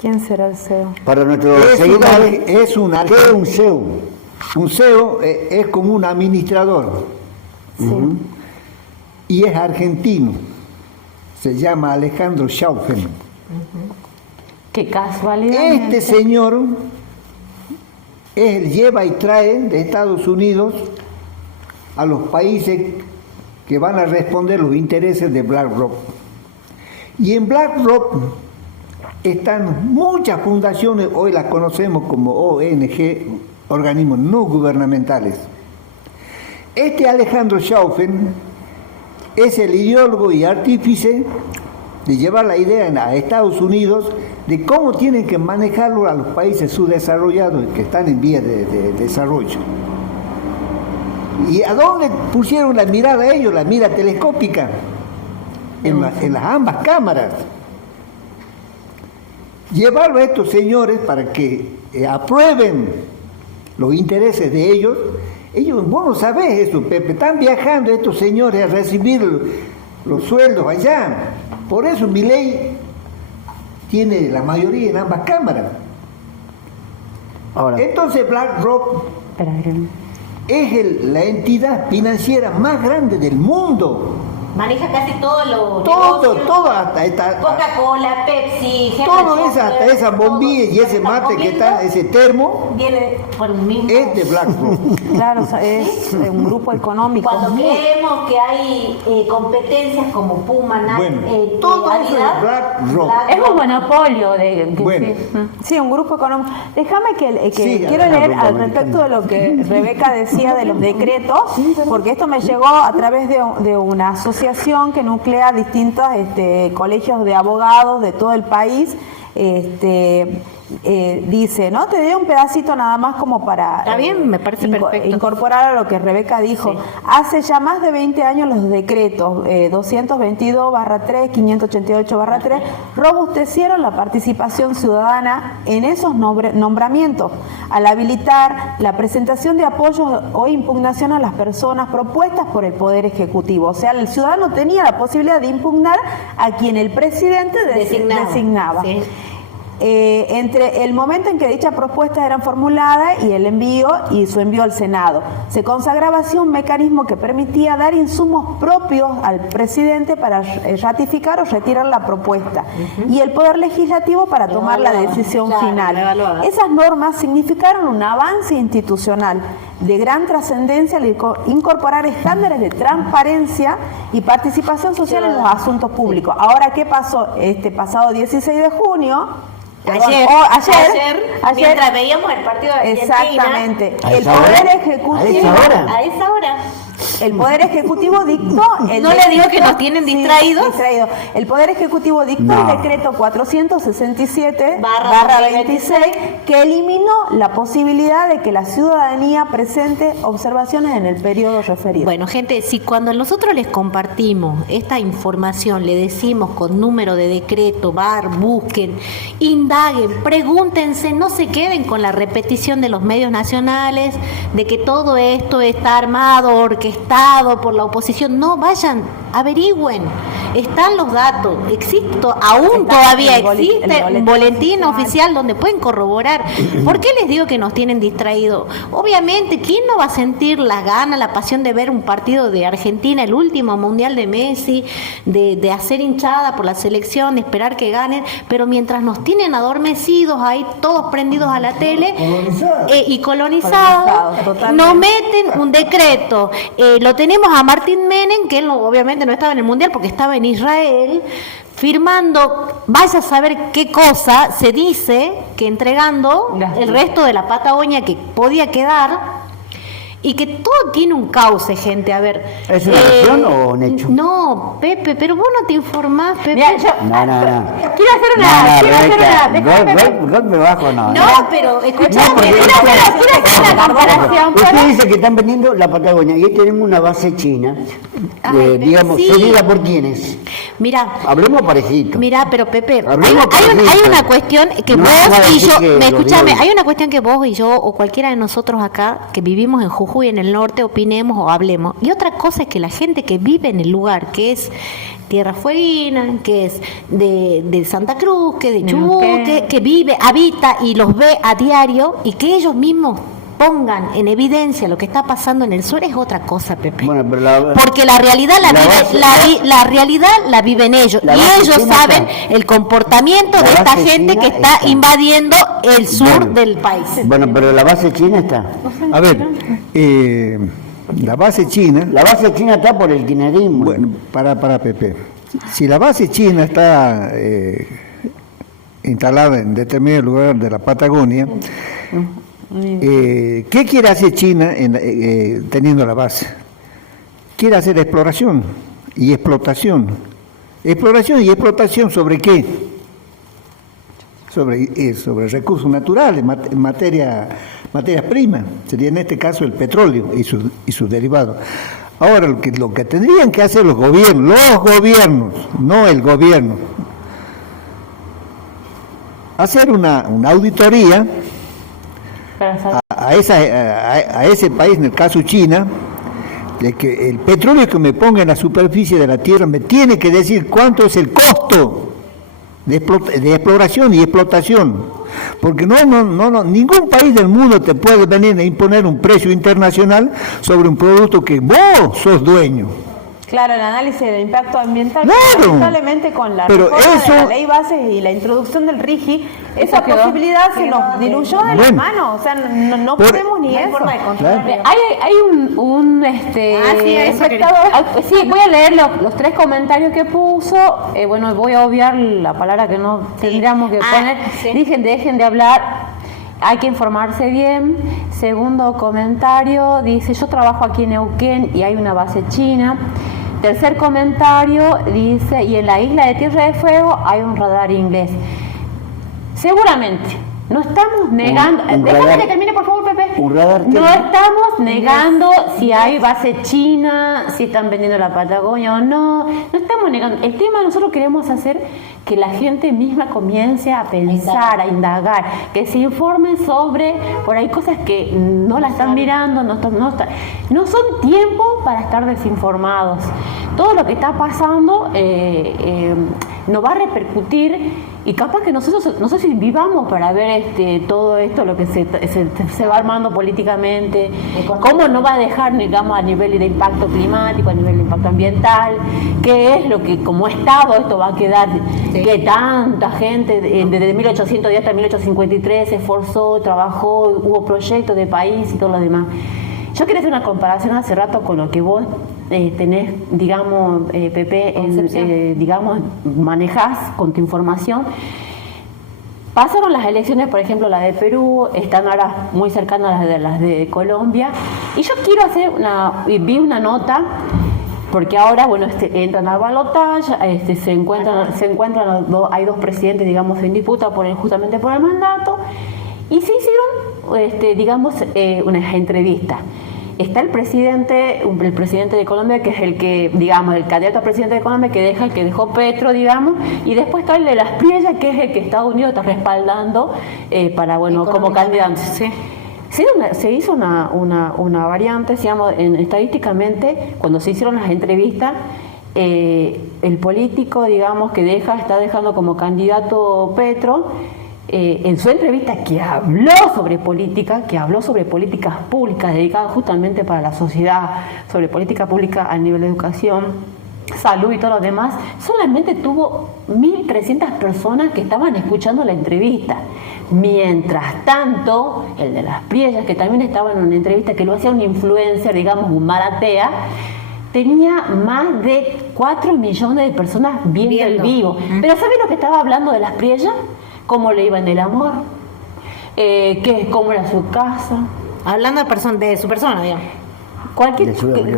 ¿Quién será el CEO? Para nuestros Es un seguidores, ¿qué es un CEO? Un CEO es como un administrador y es argentino. Se llama Alejandro Schaufen. qué casualidad. Este señor es el lleva y trae de Estados Unidos a los países que van a responder los intereses de BlackRock. Y en BlackRock están muchas fundaciones, hoy las conocemos como ONG, organismos no gubernamentales. Este Alejandro Schaufen es el ideólogo y artífice de llevar la idea a Estados Unidos de cómo tienen que manejarlo a los países subdesarrollados que están en vías de desarrollo. ¿Y a dónde pusieron la mirada ellos? La mira telescópica, en las ambas cámaras. Llevarlo a estos señores para que aprueben los intereses de ellos. Ellos, vos no sabés eso, Pepe, están viajando estos señores a recibir los sueldos allá. Por eso Milei tiene la mayoría en ambas cámaras. Ahora, Entonces BlackRock Espera, es la entidad financiera más grande del mundo. Maneja casi todos los Todo, negocios. hasta esta, Coca-Cola, Pepsi, todo Henry esa, hasta Ford, esa bombilla y todo ese lo que mate que comiendo está, ese termo, viene por el mismo. es de BlackRock. Claro, o sea, es un grupo económico. Cuando creemos que hay competencias como Puma, Nike, Bueno, todo eso Adidas, es BlackRock. Es un monopolio de. Bueno. Sí, un grupo económico. Déjame que Sí, quiero leer Alejandro, al respecto de lo que Rebeca decía de los decretos, porque esto me llegó a través de una asociación que nuclea distintos colegios de abogados de todo el país. Dice, ¿no? Te doy un pedacito nada más como para Está bien, me parece perfecto. incorporar a lo que Rebeca dijo. Sí. Hace ya más de 20 años los decretos 222/3, 588/3 robustecieron la participación ciudadana en esos nombramientos, al habilitar la presentación de apoyos o impugnación a las personas propuestas por el Poder Ejecutivo. O sea, el ciudadano tenía la posibilidad de impugnar a quien el presidente designaba. Sí. Entre el momento en que dichas propuestas eran formuladas y el envío y su envío al Senado, se consagraba así un mecanismo que permitía dar insumos propios al presidente para ratificar o retirar la propuesta y el Poder Legislativo para tomar la decisión claro, final. evaluada. Esas normas significaron un avance institucional. de gran trascendencia al incorporar estándares de transparencia y participación social en los asuntos públicos. Ahora, ¿qué pasó? Este pasado 16 de junio, Ayer, mientras veíamos el partido de Argentina. exactamente, ¿A el esa Poder hora? Ejecutivo, ¿A esa hora? A esa hora. el Poder Ejecutivo dictó el ¿No le digo que nos tienen distraídos? distraídos. El Poder Ejecutivo dictó No. el decreto 467/26 /26, que eliminó la posibilidad de que la ciudadanía presente observaciones en el periodo referido. Bueno, gente, si cuando nosotros les compartimos esta información, le decimos con número de decreto, busquen, indaguen, pregúntense, no se queden con la repetición de los medios nacionales, de que todo esto está armado, orquestado por la oposición. No, vayan, averigüen, están los datos, aún todavía existe un boletín oficial donde pueden corroborar. ¿Por qué les digo que nos tienen distraídos? Obviamente, ¿quién no va a sentir las ganas, la pasión de ver un partido de Argentina, el último mundial de Messi, de hacer hinchada por la selección, de esperar que ganen? Pero mientras nos tienen adormecidos ahí, todos prendidos a la tele y colonizados, totalmente. nos meten un decreto. Lo tenemos a Martín Menem, que él obviamente no estaba en el mundial porque estaba en Israel, firmando, vaya a saber qué cosa, se dice que entregando el resto de la Patagonia que podía quedar, y que todo tiene un cauce, gente. A ver, ¿Es una versión o un hecho? No, Pepe, pero vos no te informás, Pepe. Mira, yo No. quiero hacer una... Golpe bajo, no. No, pero escuchame, No, porque quiero hacer una comparación. Usted dice que están vendiendo la Patagonia y ahí tenemos una base china, Ay, digamos, sí. cedida por quiénes. Mira, Hablemos parejito. Mira, pero Pepe, Hablemos hay parejito. una cuestión que No vos vamos a y decir yo, que lo escúchame, digo. hay una cuestión que vos y yo o cualquiera de nosotros acá que vivimos en Jujuy, en el norte, opinemos o hablemos. Y otra cosa es que la gente que vive en el lugar, que es Tierra Fueguina, que es de Santa Cruz, que es de Chubut, que vive, habita y los ve a diario, y que ellos mismos pongan en evidencia lo que está pasando en el sur, es otra cosa, Pepe. Bueno, pero Porque la realidad la realidad la viven ellos, La y base ellos china saben está. el comportamiento La de esta base gente china que está está. invadiendo el sur Bueno. del país. Bueno, pero la base china está. A ver, la base china, La base china está por el kirchnerismo. bueno, para Pepe, si la base china está instalada en determinado lugar de la Patagonia, ¿qué quiere hacer China teniendo la base? Quiere hacer exploración y explotación. ¿Exploración y explotación sobre qué? Sobre recursos naturales, materias primas, sería en este caso el petróleo y sus derivados. Ahora, lo que tendrían que hacer los gobiernos, no el gobierno, hacer una auditoría a ese país, en el caso China, de que el petróleo que me ponga en la superficie de la tierra me tiene que decir cuánto es el costo de exploración y explotación, porque ningún país del mundo te puede venir a imponer un precio internacional sobre un producto que vos sos dueño. Claro, el análisis del impacto ambiental, Claro. lamentablemente con la Pero reforma de la eso- ley base y la introducción del RIGI, esa quedó. posibilidad se nos diluyó de las Bueno. manos, o sea, no Por- podemos ni eso. Claro. Hay un sí, a eso espectador. Sí, voy a leer los 3 comentarios que puso. Bueno, voy a obviar la palabra que no tendríamos que poner. sí. Dejen de hablar. Hay que informarse bien. Segundo comentario, dice, yo trabajo aquí en Neuquén y hay una base china. Tercer comentario, dice, y en la isla de Tierra de Fuego hay un radar inglés. Seguramente, no estamos negando... un Déjame radar- que termine, por favor, Pepe. un radar No que- estamos negando si hay base china, si están vendiendo la Patagonia o no. No estamos negando. El tema nosotros queremos hacer que la gente misma comience a pensar, a indagar, que se informe sobre, por ahí cosas que no la están mirando, no son tiempo para estar desinformados. Todo lo que está pasando nos va a repercutir, y capaz que nosotros, no sé si vivamos para ver todo esto, lo que se va armando políticamente, cómo no va a dejar, digamos, a nivel de impacto climático, a nivel de impacto ambiental, qué es lo que como Estado esto va a quedar, que tanta gente desde 1810 hasta 1853 se esforzó, trabajó, hubo proyectos de país y todo lo demás. Yo quería hacer una comparación hace rato con lo que vos tenés, digamos, Pepe, digamos, manejás con tu información. Pasaron las elecciones, por ejemplo, la de Perú, están ahora muy cercanas a las de Colombia, y yo quiero vi una nota, porque ahora, bueno, entran al balotaje, se encuentran hay dos presidentes, digamos, en disputa justamente por el mandato, y se hicieron, digamos, unas entrevistas. Está el presidente de Colombia, que es el que, digamos, el candidato a presidente de Colombia, el que dejó Petro, digamos, y después está el de las Priellas, que es el que Estados Unidos está respaldando para, bueno, como candidato. Sí. Se hizo una variante, digamos, estadísticamente, cuando se hicieron las entrevistas, el político, digamos, que está dejando como candidato Petro, en su entrevista que habló sobre políticas públicas dedicadas justamente para la sociedad, sobre política pública a nivel de educación, salud y todo lo demás, solamente tuvo 1.300 personas que estaban escuchando la entrevista. Mientras tanto, el de las Priellas, que también estaba en una entrevista que lo hacía un influencer, digamos, un maratea, tenía más de 4 millones de personas viendo el vivo. Pero ¿sabes lo que estaba hablando de las Priellas? Cómo le iba en el amor, cómo era su casa. Hablando de su persona, digamos.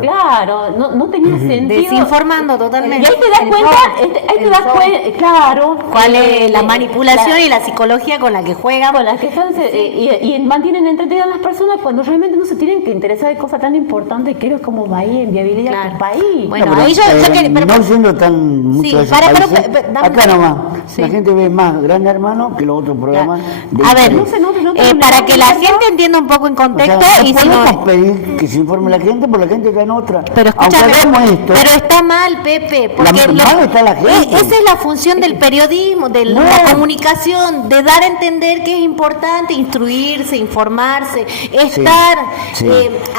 Claro, no tenía sentido. Desinformando totalmente. Y ahí te das cuenta, claro, cuál es la manipulación y la psicología con la que juegan. Con las que están, y mantienen entretenidas a las personas cuando realmente no se tienen que interesar de cosas tan importantes que es como país, en viabilidad del país. Bueno, ahí yo no siendo tan mucho de esos países, acá nomás, la gente ve más Gran Hermano que los otros programas. A ver, para que la gente entienda un poco en contexto, y si no pedir que se informe la gente, por la gente está en otra. Pero escúchame, pero está mal, Pepe, porque está la gente. Esa es la función del periodismo, de la comunicación, de dar a entender que es importante instruirse, informarse, estar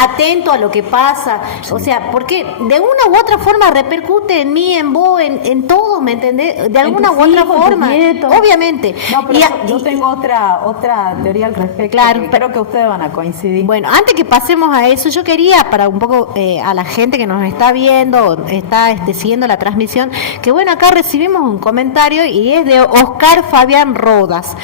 atento a lo que pasa. O sea, porque de una u otra forma repercute en mí, en vos, en todo, ¿me entendés? De alguna u otra forma, obviamente. No, pero yo tengo otra teoría al respecto. Claro, creo que ustedes van a coincidir. Bueno, antes que pasemos a eso, yo quería, para un poco a la gente que nos está viendo, está siguiendo la transmisión, que bueno, acá recibimos un comentario y es de Oscar Fabián Rodas.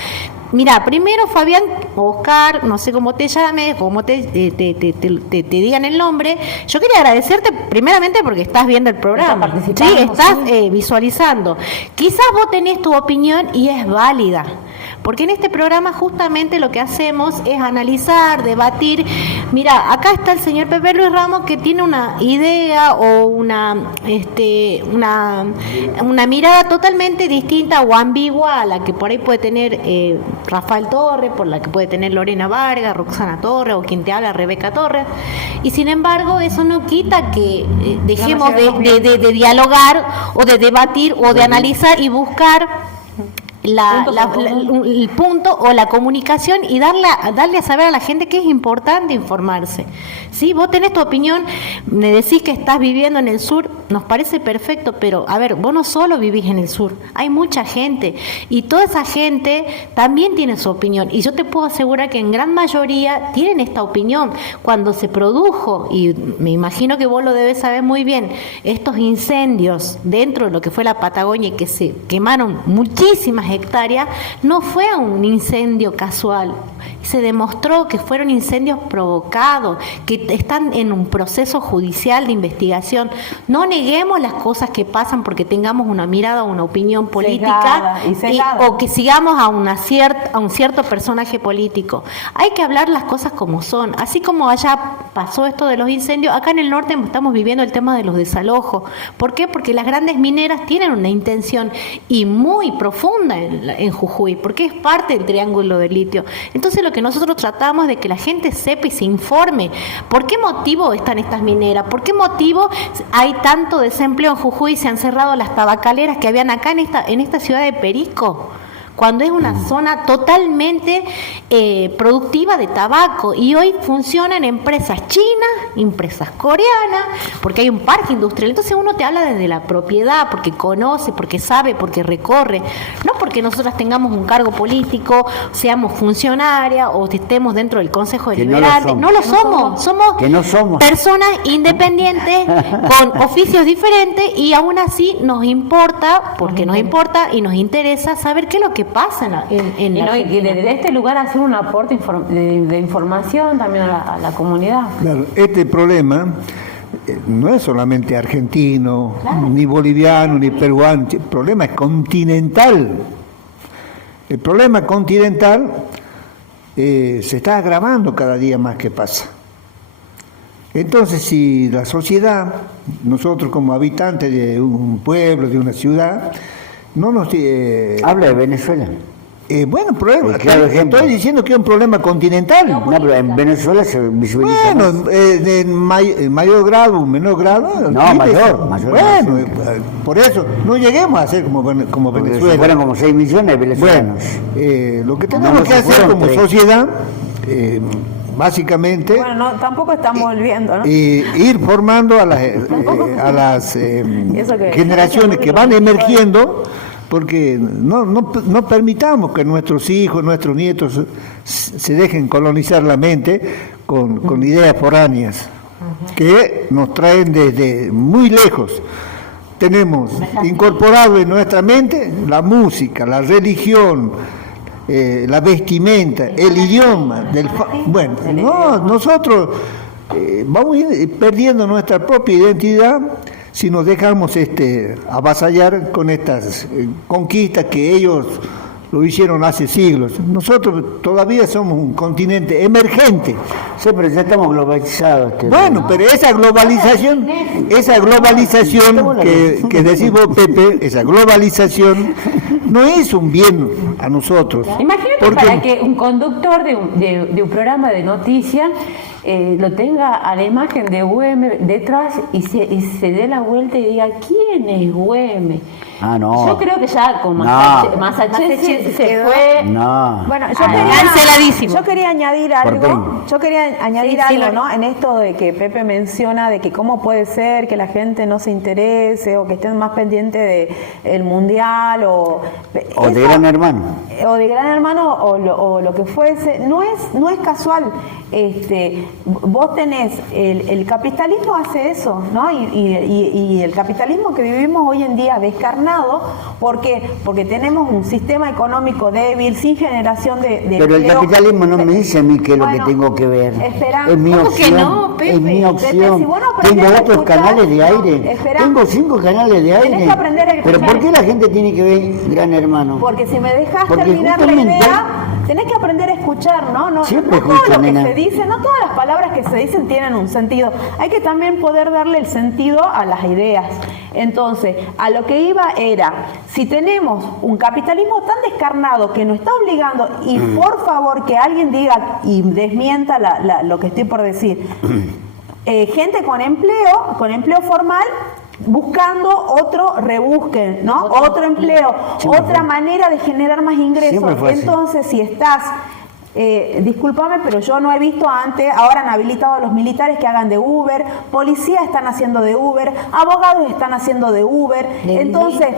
Mira, primero Fabián, Oscar, no sé cómo te llames, cómo te digan el nombre. Yo quería agradecerte primeramente porque estás viendo el programa. Estás visualizando. Quizás vos tenés tu opinión y es válida. Porque en este programa justamente lo que hacemos es analizar, debatir. Mira, acá está el señor Pepe Luis Ramos, que tiene una idea o una mirada totalmente distinta o ambigua a la que por ahí puede tener Rafael Torres, por la que puede tener Lorena Vargas, Roxana Torres o quien te habla, Rebeca Torres. Y sin embargo, eso no quita que dejemos de dialogar o de debatir o de analizar y buscar el punto o la comunicación y darle a saber a la gente que es importante informarse. ¿Sí? Vos tenés tu opinión, me decís que estás viviendo en el sur, nos parece perfecto, pero a ver, vos no solo vivís en el sur, hay mucha gente y toda esa gente también tiene su opinión y yo te puedo asegurar que en gran mayoría tienen esta opinión. Cuando se produjo, y me imagino que vos lo debes saber muy bien, estos incendios dentro de lo que fue la Patagonia y que se quemaron muchísimas hectáreas, no fue un incendio casual, se demostró que fueron incendios provocados, que están en un proceso judicial de investigación. No neguemos las cosas que pasan porque tengamos una mirada o una opinión política o que sigamos a un cierto personaje político. Hay que hablar las cosas como son. Así como allá pasó esto de los incendios, acá en el norte estamos viviendo el tema de los desalojos. ¿Por qué? Porque las grandes mineras tienen una intención y muy profunda en Jujuy, porque es parte del triángulo del litio. Entonces lo que nosotros tratamos de que la gente sepa y se informe. ¿Por qué motivo están estas mineras? ¿Por qué motivo hay tanto desempleo en Jujuy y se han cerrado las tabacaleras que habían acá en esta ciudad de Perico? cuando es una zona totalmente productiva de tabaco, y hoy funcionan empresas chinas, empresas coreanas, porque hay un parque industrial. Entonces uno te habla desde la propiedad, porque conoce, porque sabe, porque recorre, no porque nosotras tengamos un cargo político, seamos funcionarias o estemos dentro del Consejo Deliberante. No lo somos, somos personas independientes con oficios diferentes, y aún así nos importa, porque nos importa y nos interesa saber qué es lo que pasa en la y desde este lugar hacer un aporte de información también a la comunidad. Claro, este problema no es solamente argentino, ni boliviano, ni peruano, el problema es continental. El problema continental se está agravando cada día más que pasa. Entonces, si la sociedad, nosotros como habitantes de un pueblo, de una ciudad, no nos... Habla de Venezuela. Bueno, problema, claro, estoy diciendo que es un problema continental. No, pero en Venezuela se visibiliza. Bueno, en mayor grado, menor grado. No, mayor. Bueno, por eso, no lleguemos a ser como Venezuela. Fueron como 6 millones de venezolanos. Bueno, lo que tenemos que hacer como sociedad, básicamente... Bueno, no, tampoco estamos volviendo, ¿no? Ir formando a las generaciones que van emergiendo, porque no permitamos que nuestros hijos, nuestros nietos se dejen colonizar la mente con ideas foráneas que nos traen desde muy lejos. Tenemos incorporado en nuestra mente la música, la religión, la vestimenta, el idioma. Bueno, nosotros vamos a ir perdiendo nuestra propia identidad si nos dejamos avasallar con estas conquistas que ellos lo hicieron hace siglos. Nosotros todavía somos un continente emergente. Sí, pero ya estamos globalizados. Bueno, pero esa globalización que decís vos, Pepe, esa globalización no es un bien a nosotros. Imagínate para que un conductor de un programa de noticias lo tenga a la imagen de Güemes detrás y se dé la vuelta y diga, ¿quién es Güemes? Ah, no. Yo creo que ya con Massachusetts se fue. No. Bueno, canceladísimo. Yo quería añadir algo. Sí, ¿no? En esto de que Pepe menciona de que cómo puede ser que la gente no se interese o que estén más pendientes del mundial o de Gran Hermano. O de Gran Hermano o lo que fuese. No es casual. Vos tenés el capitalismo hace eso, ¿no? Y el capitalismo que vivimos hoy en día descarnado. ¿Por qué? Porque tenemos un sistema económico débil, sin generación de pero empleo. El capitalismo no me dice a mí qué es lo que tengo que ver. Es mi opción. No, Pepe? Es mi opción. Pepe, si vos no tengo aprendés a otros escuchar, canales de aire. Tengo 5 canales de aire. Tenés que aprender a escuchar. Pero ¿por qué la gente tiene que ver Gran Hermano? Porque si me dejas Porque terminar la justamente- idea, tenés que aprender a escuchar, ¿no? No Siempre todo lo escucho, que nena. se dice, no todas las palabras que se dicen tienen un sentido. Hay que también poder darle el sentido a las ideas. Entonces, a lo que iba era, si tenemos un capitalismo tan descarnado que nos está obligando, y por favor que alguien diga y desmienta lo que estoy por decir, gente con empleo formal, buscando otro rebusque, ¿no? Otro empleo, otra manera de generar más ingresos. Siempre fue así. Entonces, si estás, discúlpame, pero yo no he visto antes, ahora han habilitado a los militares que hagan de Uber, policías están haciendo de Uber, abogados están haciendo de Uber. Entonces,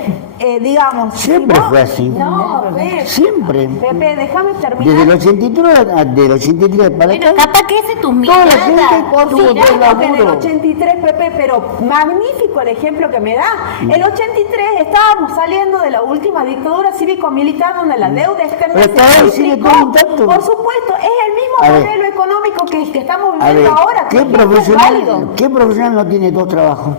digamos... Siempre fue así. No, Pepe. Siempre. Pepe, déjame terminar. Desde el 83 para Bueno, acá. capaz que ese es tu Toda mirada. la gente tuvo todo el Supongo que en el laburo. 83, Pepe, pero magnífico el ejemplo que me da. El 83 estábamos saliendo de la última dictadura cívico-militar donde la deuda externa Pero está ahí, sigue todo intacto. Por supuesto, es el mismo A ver. modelo económico que estamos A ver, viviendo ahora. ¿qué que es válido. profesional no tiene 2 trabajos?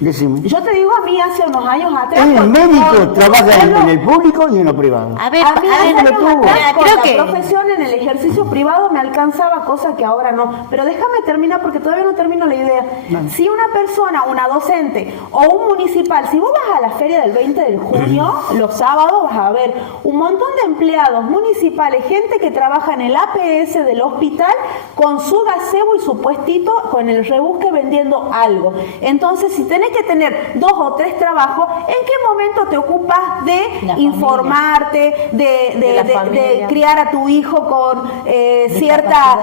Decime. Yo te digo, a mí hace unos años atrás... El con- médico con- trabaja con- en el público y en lo privado. A ver, A mí hace años tuvo. atrás, con creo la que profesión en el ejercicio privado me alcanzaba, cosa que ahora no. Pero déjame terminar porque todavía no termino la idea. Si una persona, una docente o un municipal, si vos vas a la feria del 20 de junio, los sábados vas a ver un montón de empleados municipales, gente que trabaja en el APS del hospital con su gazebo y su puestito con el rebusque vendiendo algo. Entonces, si tenés que tener 2 o 3 trabajos, ¿en qué momento te ocupas de La informarte, de criar a tu hijo con cierta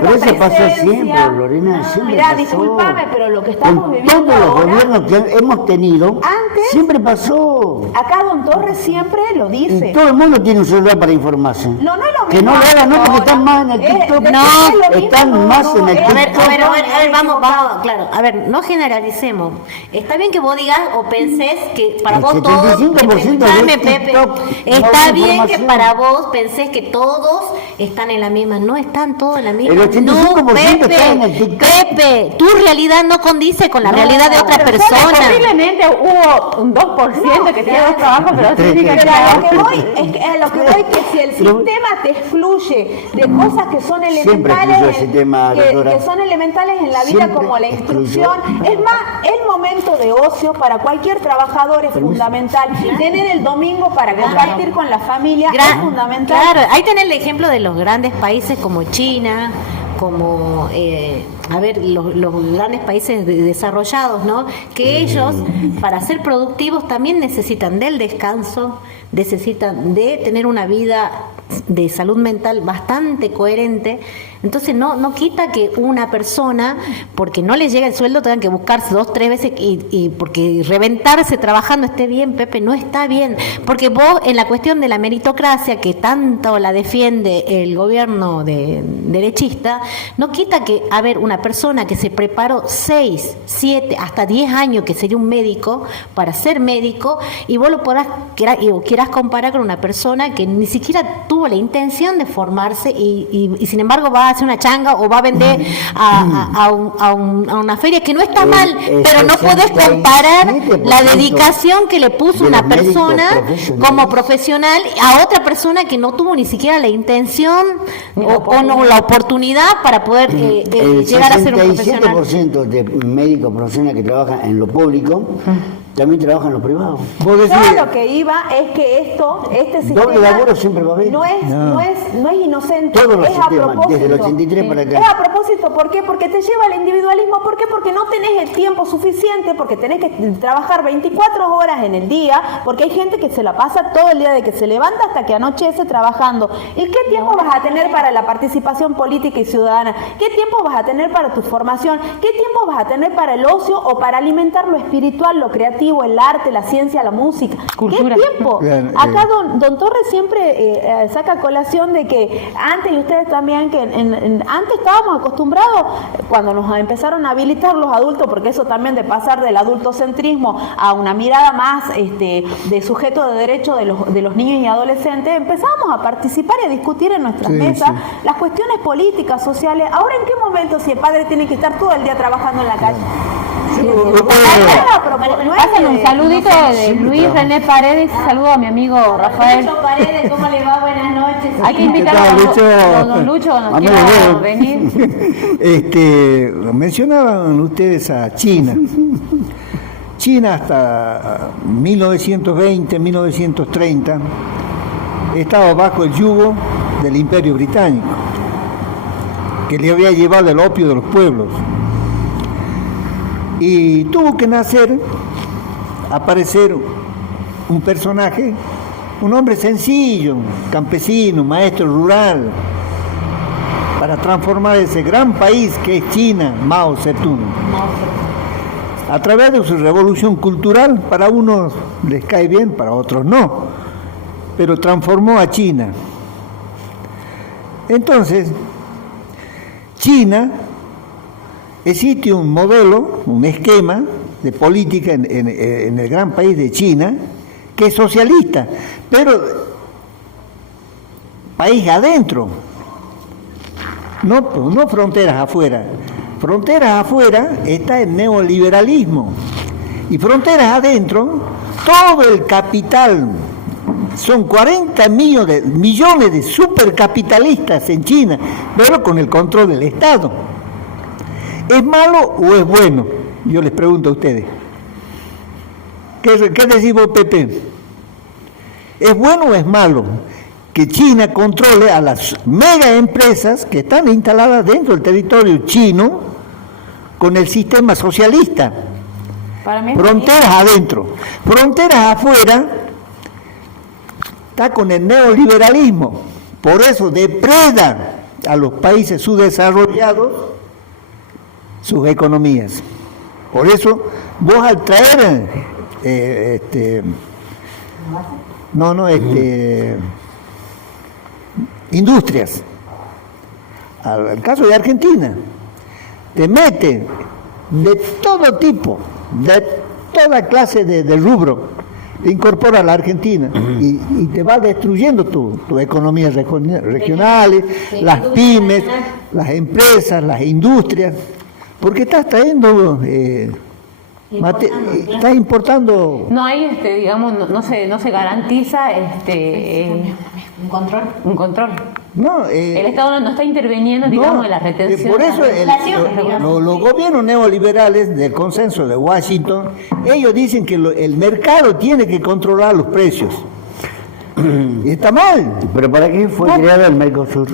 Pero eso pasó presencia? siempre, Lorena, siempre Mirá, pasó. discúlpame, pero lo que estamos Con viviendo todos los ahora, gobiernos que hemos tenido, Antes- siempre pasó. acá Don Torres siempre lo dice. Y todo el mundo tiene un celular para informarse. No es lo mismo. Que no lo hagan, no, porque están más en el TikTok. Están más en el A ver, TikTok. vamos, claro. A ver, no generalicemos. Está bien que vos digas o pensés que para El vos todos. 75% de Escuchame, Pepe. TikTok Está no hay bien que información. para vos pensés que todos están en la misma. No están todos en la misma. El 85% no, Pepe, está en el TikTok. Pepe, tu realidad no condice con la No, realidad de otra pero persona. Posiblemente hubo un 2% que tiene 2 trabajos, pero no significa que Pero a haya lo que voy es que, si el Pero- sistema te excluye de cosas que son Siempre elementales, excluyó el sistema, doctora. que son elementales en la vida, Siempre como la excluyó. instrucción, es más, el momento de ocio para cualquier trabajador es fundamental. Tener el domingo para compartir con la familia es fundamental. Claro, ahí tenés el ejemplo de los grandes países como China, como los grandes países desarrollados, ¿no? Que ellos, para ser productivos, también necesitan del descanso, necesitan de tener una vida de salud mental bastante coherente. Entonces no quita que una persona, porque no le llega el sueldo, tengan que buscarse 2, 3 veces y porque reventarse trabajando esté bien, Pepe, no está bien. Porque vos, en la cuestión de la meritocracia, que tanto la defiende el gobierno derechista, no quita que, a ver, una persona que se preparó 6, 7, hasta 10 años, que sería un médico, para ser médico, y vos lo quieras comparar con una persona que ni siquiera tuvo la intención de formarse y sin embargo va a hacer una changa o va a vender a una feria, que no está mal, pero no podés comparar la dedicación que le puso de una los médicos persona profesionales como profesional a otra persona que no tuvo ni siquiera la intención o no la oportunidad para poder El llegar a ser un profesional. 67% de médicos profesionales que trabajan en lo público también trabajan en lo privado. Vos decís, Yo lo que iba es que este sistema Doble laburo siempre va a haber. no es inocente, Todos los es a sistemas, propósito. desde el 83 para acá. Es a propósito, ¿por qué? Porque te lleva al individualismo, ¿por qué? Porque no tenés el tiempo suficiente, porque tenés que trabajar 24 horas en el día, porque hay gente que se la pasa todo el día de que se levanta hasta que anochece trabajando. ¿Y qué tiempo vas a tener para la participación política y ciudadana? ¿Qué tiempo vas a tener para tu formación? ¿Qué tiempo vas a tener para el ocio o para alimentar lo espiritual, lo creativo, el arte, la ciencia, la música? Cultura. ¿Qué tiempo? Claro, Acá don Torres siempre saca colación de que antes, y ustedes también, que antes estábamos acostumbrados, cuando nos empezaron a habilitar los adultos, porque eso también de pasar del adultocentrismo a una mirada más de sujeto de derecho de los niños y adolescentes, empezamos a participar y a discutir en nuestras Sí, mesas sí. las cuestiones políticas, sociales. Ahora, ¿en qué momento si el padre tiene que estar todo el día trabajando en la calle? Pasen un saludito de Luis René Paredes, saludo a mi amigo Rafael. Lucho Paredes, ¿cómo le va? Buenas noches. Hay que invitar a don Lucho cuando Amigo, quiera bueno. venir. mencionaban ustedes a China. China hasta 1920, 1930 estaba bajo el yugo del Imperio Británico, que le había llevado el opio de los pueblos. Y tuvo que aparecer un personaje, un hombre sencillo, campesino, maestro rural, para transformar ese gran país que es China, Mao Zedong. A través de su revolución cultural, para unos les cae bien, para otros no, pero transformó a China. Entonces, China, existe un modelo, un esquema de política en el gran país de China, que es socialista, pero país adentro, no fronteras afuera. Fronteras afuera está el neoliberalismo, y fronteras adentro, todo el capital, son 40 millones de supercapitalistas en China, pero con el control del Estado. ¿Es malo o es bueno? Yo les pregunto a ustedes. ¿Qué decís vos, Pepe? ¿Es bueno o es malo que China controle a las mega empresas que están instaladas dentro del territorio chino con el sistema socialista? Para mí es fronteras adentro. Fronteras afuera está con el neoliberalismo. Por eso depredan a los países subdesarrollados sus economías. Por eso vos al traer industrias, al caso de Argentina, te mete de todo tipo, de toda clase de rubro, te incorpora a la Argentina y te va destruyendo tu economía regionales, las pymes, las empresas, las industrias, porque estás trayendo, estás importando. No hay, digamos, no se garantiza un control. No, el Estado no está interviniendo, digamos, en la retención. Por eso los gobiernos neoliberales del consenso de Washington, ellos dicen que el mercado tiene que controlar los precios. Y está mal. ¿Pero para qué fue creado el Mercosur?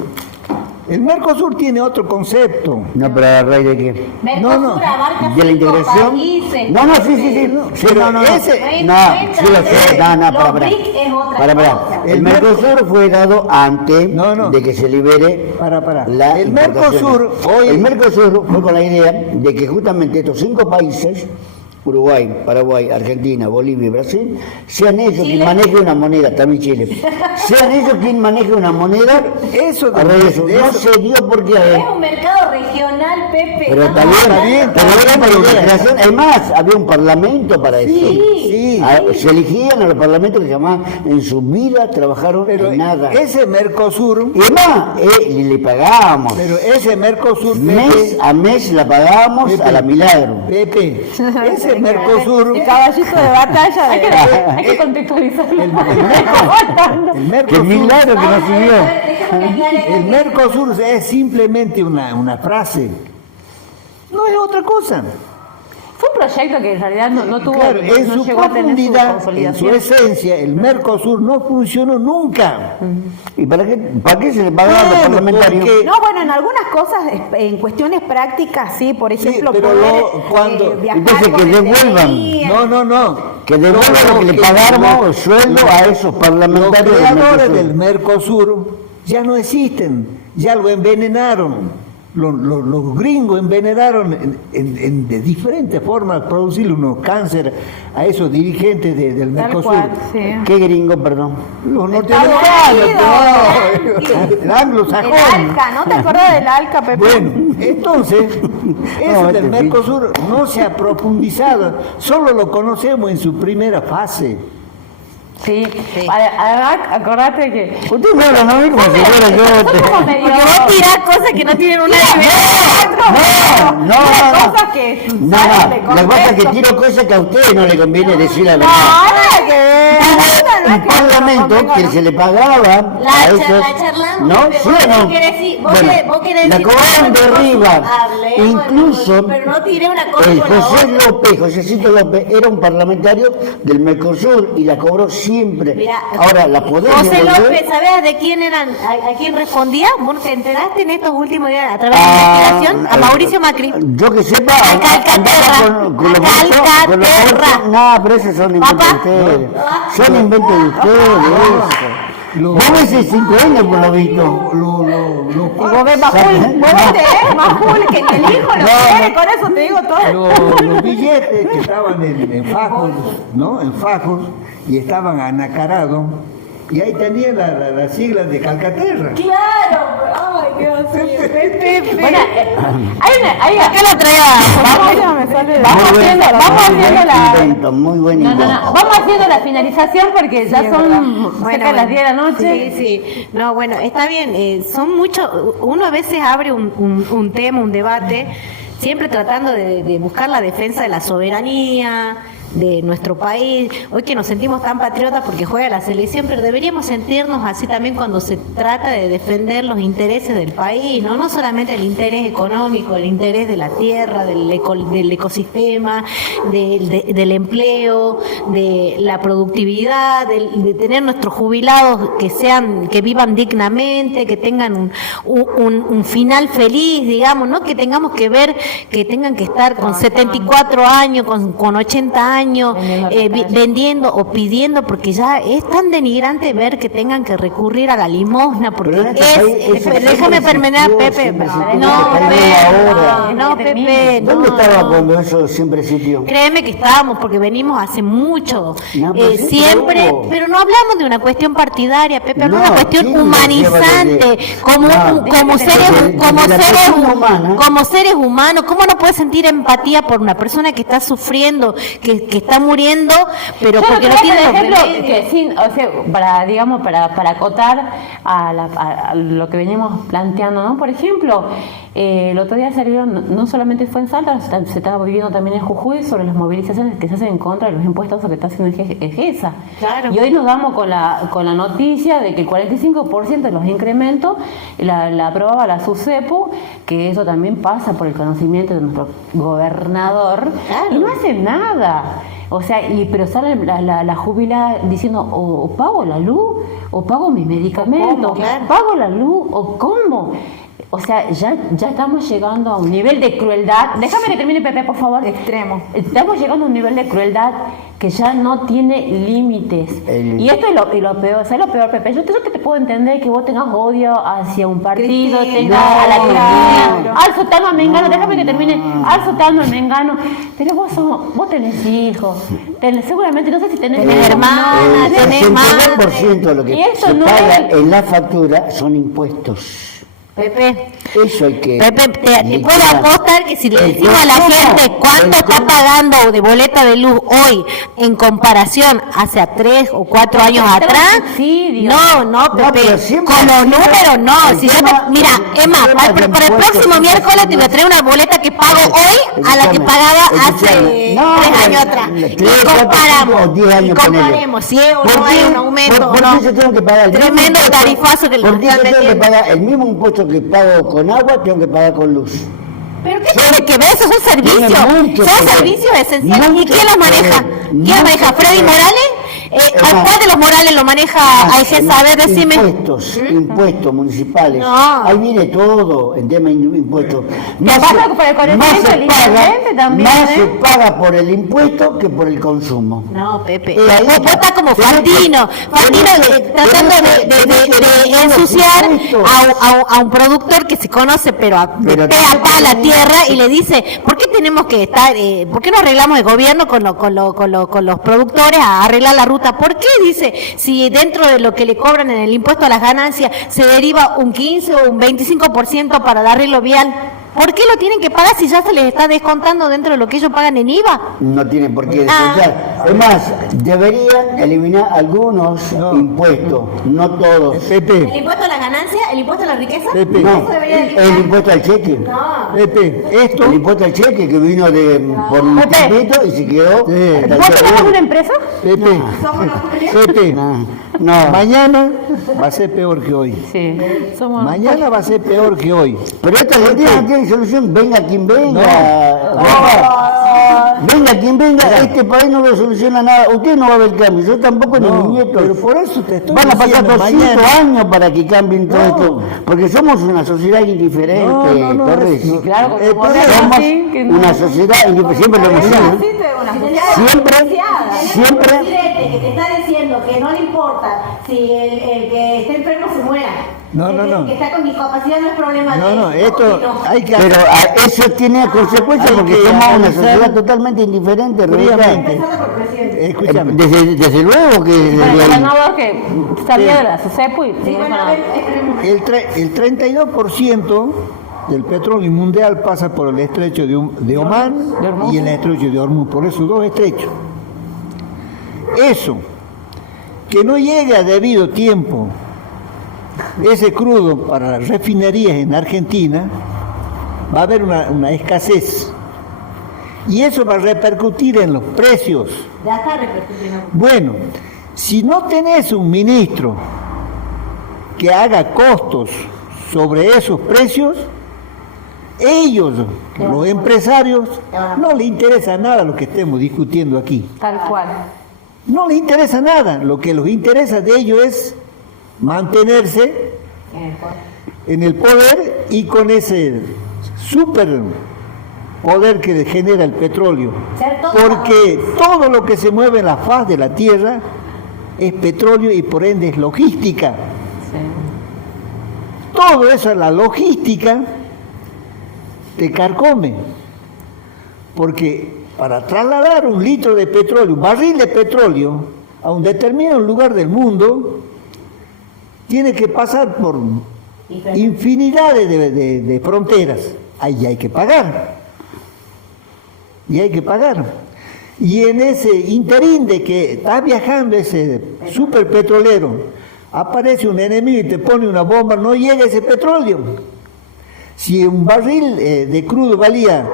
El Mercosur tiene otro concepto. No, pero ¿a raíz de qué? Mercosur abarca ¿De la 5 integración? países. No, sí. Sí, Pero no. ese- No, sí lo sé. Los BRIC es otra cosa. El Mercosur fue dado antes No. de que se libere la El importación. Mercosur hoy... El Mercosur fue con la idea de que justamente estos 5 países, Uruguay, Paraguay, Argentina, Bolivia y Brasil, sean ellos quien maneje una moneda, también Chile, sean ellos quien maneje una moneda. Eso A raíz de eso, no se dio porque Es un mercado regional, Pepe. pero No, también, pero era por la creación. Es más, había un parlamento para eso. Sí. Se eligían a los parlamentos que jamás en su vida trabajaron Pero en nada. ese Mercosur, Y además, le pagábamos. pero ese Mercosur, Mes a mes la pagábamos a la Milagro. Pepe, ese Mercosur, el caballito de batalla de... Hay que contextualizarlo. el Que Mercosur, milagro que no a siguió. ver, déjame aclarar el Mercosur es simplemente una frase, no es otra cosa. Fue un proyecto que en realidad no tuvo, Claro, en no su llegó a tener su profundidad, en su consolidación. esencia, el Mercosur no funcionó nunca. ¿Y para qué se le pagaba a los Bueno, parlamentarios? porque- No, bueno, en algunas cosas, en cuestiones prácticas, sí, por ejemplo, pero cuando- viajar entonces con que el devuelvan. DNI, No. Que devuelvan lo que le pagáramos sueldo a esos Los parlamentarios del creadores Mercosur. del Mercosur ya no existen, ya lo envenenaron. Los gringos envenenaron de diferentes formas, producirle unos cáncer a esos dirigentes del tal Mercosur. cual, sí. ¿Qué gringo, perdón? Los Estados norteamericanos, Unidos. el anglosajón. El ALCA, ¿no te acuerdas del ALCA, Pepe? Bueno, entonces, eso No, del sí. Mercosur no se ha profundizado, solo lo conocemos en su primera fase. Sí. Además, acordate que Usted me habla, ¿no? Como si fuera yo. como medio... Porque vos tirás cosas que no tienen una No. cosas que No, salen de lo que pasa es que contexto. tiro cosas que a ustedes no le conviene decir la No, verdad. nada que ver. Un parlamento que se le pagaba a esos, charlamos, ¿no? Pepe, ¿Sí vos o no? querés decir- vos Bueno, querés- vos querés la decir, cobraban de arriba. hablemos del Incluso Mercosur, pero no tiré una cosa el con la José otra. López, Josecito López, era un parlamentario del Mercosur y la cobró siempre. Mirá, Ahora, la podés José devolver. López, ¿sabés de quién eran, a quién respondía? ¿Vos te enteraste en estos últimos días a través de la investigación? A Mauricio Macri. Yo que sepa, Calcaterra. andaba con los votos, Calcaterra. con los votos. No, pero esos son inventos de Papá. ustedes. Son inventos de ustedes. Vos ves 5 años por lo visto. Vos ves más full, vos ves más full que el hijo lo quiere, con eso te digo todo. Los billetes que estaban en fajos, ¿no? En fajos, y estaban anacarados, y ahí tenían las siglas de Calcaterra. Claro, ay Dios mío, Pepe. Bueno, ¿Qué lo traía? vamos haciendo la... Invento, muy buen No, invento. vamos haciendo la finalización porque ya son cerca de las 10 de la noche. Sí. No, bueno, está bien. Son muchos. Uno a veces abre un tema, un debate, siempre tratando de buscar la defensa de la soberanía, de nuestro país, hoy que nos sentimos tan patriotas porque juega la selección, pero deberíamos sentirnos así también cuando se trata de defender los intereses del país, no solamente el interés económico, el interés de la tierra, del ecosistema, del empleo, de la productividad, de tener nuestros jubilados que vivan dignamente, que tengan un final feliz, digamos, no que tengamos que ver que tengan que estar con 74 años, con 80 años, vendiendo o pidiendo, porque ya es tan denigrante ver que tengan que recurrir a la limosna, porque déjame terminar, Pepe. No, Pepe. ¿Dónde estaba cuando eso siempre existió? Créeme que estábamos, porque venimos hace mucho, pero siempre, ¿cómo? pero no hablamos de una cuestión partidaria, Pepe, hablamos de No, una cuestión sí, humanizante, como seres humanos. ¿Cómo no puedes sentir empatía por una persona que está sufriendo, que está muriendo, pero porque no tiene ejemplo remedio? que sí, o sea, para acotar a lo que venimos planteando, ¿no? Por ejemplo, el otro día salió, no solamente fue en Salta, se estaba viviendo también en Jujuy sobre las movilizaciones que se hacen en contra de los impuestos que está haciendo EGESA. Claro. Y hoy nos damos con la noticia de que el 45% de los incrementos la aprobaba la SUSEPU, que eso también pasa por el conocimiento de nuestro gobernador, Claro. y no hace nada. O sea, pero sale la jubilada diciendo, o pago la luz, o pago mis medicamentos, ¿Cómo? Claro. pago la luz, o cómo. O sea, ya estamos llegando a un nivel de crueldad. Déjame que termine, Pepe, por favor. Extremo. Estamos llegando a un nivel de crueldad que ya no tiene límites. Y esto es lo peor. ¿Sabes lo peor, Pepe? Yo que te puedo entender que vos tengas odio hacia un partido, tengas a la Cristina, al sotano, a Mengano. Déjame que termine. Al sotano, a Mengano. Pero vos tenés hijos. Seguramente, no sé si tenés hermana, tenés El madre. 70% de lo Y que eso se no paga es- en la factura son impuestos. Pepe, Eso hay que... te puedo apostar que si le El decimos a la consumo, gente cuánto el está consumo. pagando de boleta de luz hoy en comparación hace 3 o 4 años Está atrás, subsidio. no, Pepe, pero siempre con los ha sido números no. el Si yo tema- mira, el Emma, tema de para el impuestos próximo siempre miércoles te voy a traer una boleta que pago hoy a la que pagaba hace 3 años atrás. Y comparamos, 10 años, y comparemos si es o no hay un aumento o ¿Por no. qué yo tengo que pagar el Tremendo mismo impuesto? tarifazo que le ¿Por qué yo están tengo que metiendo? pagar el mismo impuesto que pago con agua, tengo que pagar con luz? ¿Pero qué tiene que ver? Eso es un servicio. Tiene mucho Son que ver. servicios esenciales. ¿Y Mucho quién los que maneja? ver. ¿Quién Mucho los maneja? que ¿Freddy ver. Morales? ¿A cuál de los Morales lo maneja AEGESA? A ver, decime. Impuestos municipales. No. Ahí viene todo en tema de impuestos. pasa por el conocimiento del intendente también, más ¿eh? se paga por el impuesto que por el consumo. No, Pepe. Ahí Vos está. estás como Tenés Fantino. Tratando de ensuciar a un productor que se conoce, pero de Pero pe a pa a la tierra, y le dice, ¿por qué tenemos que estar, por qué no arreglamos el gobierno con los productores a arreglar la ruta? ¿Por qué? Dice, si dentro de lo que le cobran en el impuesto a las ganancias se deriva un 15 o un 25% para el arreglo vial. ¿Por qué lo tienen que pagar si ya se les está descontando dentro de lo que ellos pagan en IVA? No tienen por qué descontar. Es más, deberían eliminar algunos impuestos, no todos. Pepe, impuesto a las ganancias? ¿El impuesto a la riqueza? Pepe. No, el impuesto al cheque. No. Pepe, esto, El impuesto al cheque que vino por un Pepe. tiempito y se quedó. Sí. hasta el ¿Vos día de tenés hoy. una empresa? Pepe, Pepe, No, mañana va a ser peor que hoy. Sí. Mañana va a ser peor que hoy. pero esta gente no tiene solución. Venga quien venga. Venga quien venga. Este país no le soluciona nada. Usted no va a ver cambio. Yo tampoco, ni mis nietos. pero por eso te estoy Van a pasar diciendo 200 mañana. años para que cambien todo esto. Porque somos una sociedad indiferente, No, Torres. no, Claro, El como problema- Somos así, que no- una sociedad indiferente. Siempre lo hemos sido. Siempre. Que te está diciendo que no le importa si el que esté enfermo se muera. No, no, El no. que está con discapacidad no es problema de No, no, él, esto sino- hay que Pero eso tiene consecuencias hay porque que somos una analizar sociedad totalmente indiferente, Rebeca. fríamente. Empezando por presidente. Escúchame. Desde luego que desde Bueno, ahí. gobernador que salía de la SUSEPU y Sí, bueno, a ver, esperemos. El 32% del petróleo mundial pasa por el estrecho de Omán De Hormuz. y el estrecho de Hormuz, por esos dos estrechos. Eso, que no llegue a debido tiempo ese crudo para las refinerías en Argentina, va a haber una escasez. Y eso va a repercutir en los precios. Ya está repercutiendo. Bueno, si no tenés un ministro que haga costos sobre esos precios, ellos, los empresarios, no les interesa nada lo que estemos discutiendo aquí. Tal cual. No les interesa nada. Lo que les interesa de ellos es mantenerse en el poder y con ese super poder que les genera el petróleo. Porque todo lo que se mueve en la faz de la tierra es petróleo y por ende es logística. Todo eso, la logística, te carcome. Porque para trasladar un litro de petróleo, un barril de petróleo, a un determinado lugar del mundo, tiene que pasar por infinidad de fronteras. Ahí hay que pagar. Y hay que pagar. Y en ese interín de que está viajando ese superpetrolero, aparece un enemigo y te pone una bomba, no llega ese petróleo. Si un barril de crudo valía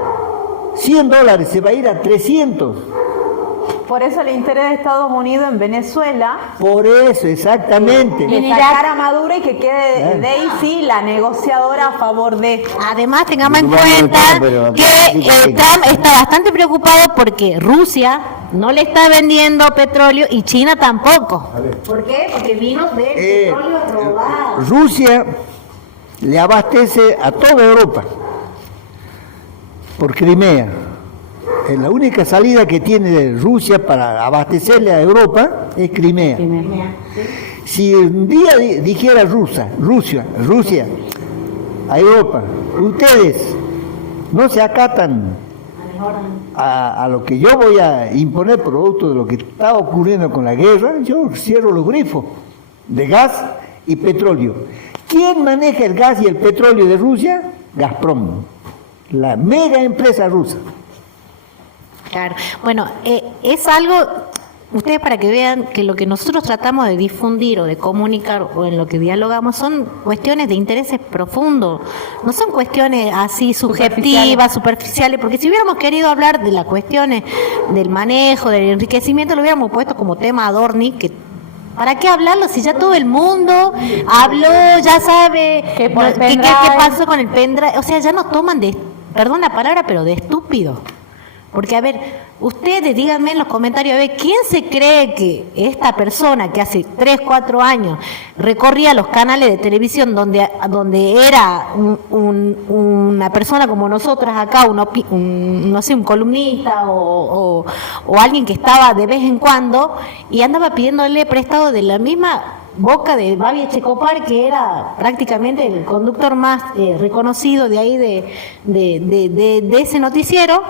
$100, se va a ir a 300. Por eso el interés de Estados Unidos en Venezuela. Por eso, exactamente. Y sacar a Maduro y que quede Daisy la negociadora a favor de. Además, tengamos en Bueno, cuenta pero que sí. Trump está bastante preocupado porque Rusia no le está vendiendo petróleo y China tampoco. ¿Por qué? Porque vino de petróleo robado. Rusia le abastece a toda Europa por Crimea. Es la única salida que tiene Rusia para abastecerle a Europa es Crimea. Si un día dijera Rusia a Europa, ustedes no se acatan a lo que yo voy a imponer producto de lo que está ocurriendo con la guerra, yo cierro los grifos de gas y petróleo. ¿Quién maneja el gas y el petróleo de Rusia? Gazprom, la mega empresa rusa. Claro. Bueno, es algo, ustedes para que vean que lo que nosotros tratamos de difundir o de comunicar o en lo que dialogamos son cuestiones de intereses profundos, no son cuestiones así subjetivas, superficiales, porque si hubiéramos querido hablar de las cuestiones del manejo, del enriquecimiento, lo hubiéramos puesto como tema Adorni, que ¿para qué hablarlo si ya todo el mundo habló, ya sabe Que por el qué pendrive. pasó con el pendrive? O sea, ya nos toman de, perdón la palabra, pero de estúpido. Porque, a ver, ustedes díganme en los comentarios, a ver, ¿quién se cree que esta persona que hace 3, 4 años recorría los canales de televisión donde era una persona como nosotras acá, no sé, un columnista o alguien que estaba de vez en cuando y andaba pidiéndole prestado de la misma boca de Babi Echecopar, que era prácticamente el conductor más reconocido de ahí de ese noticiero,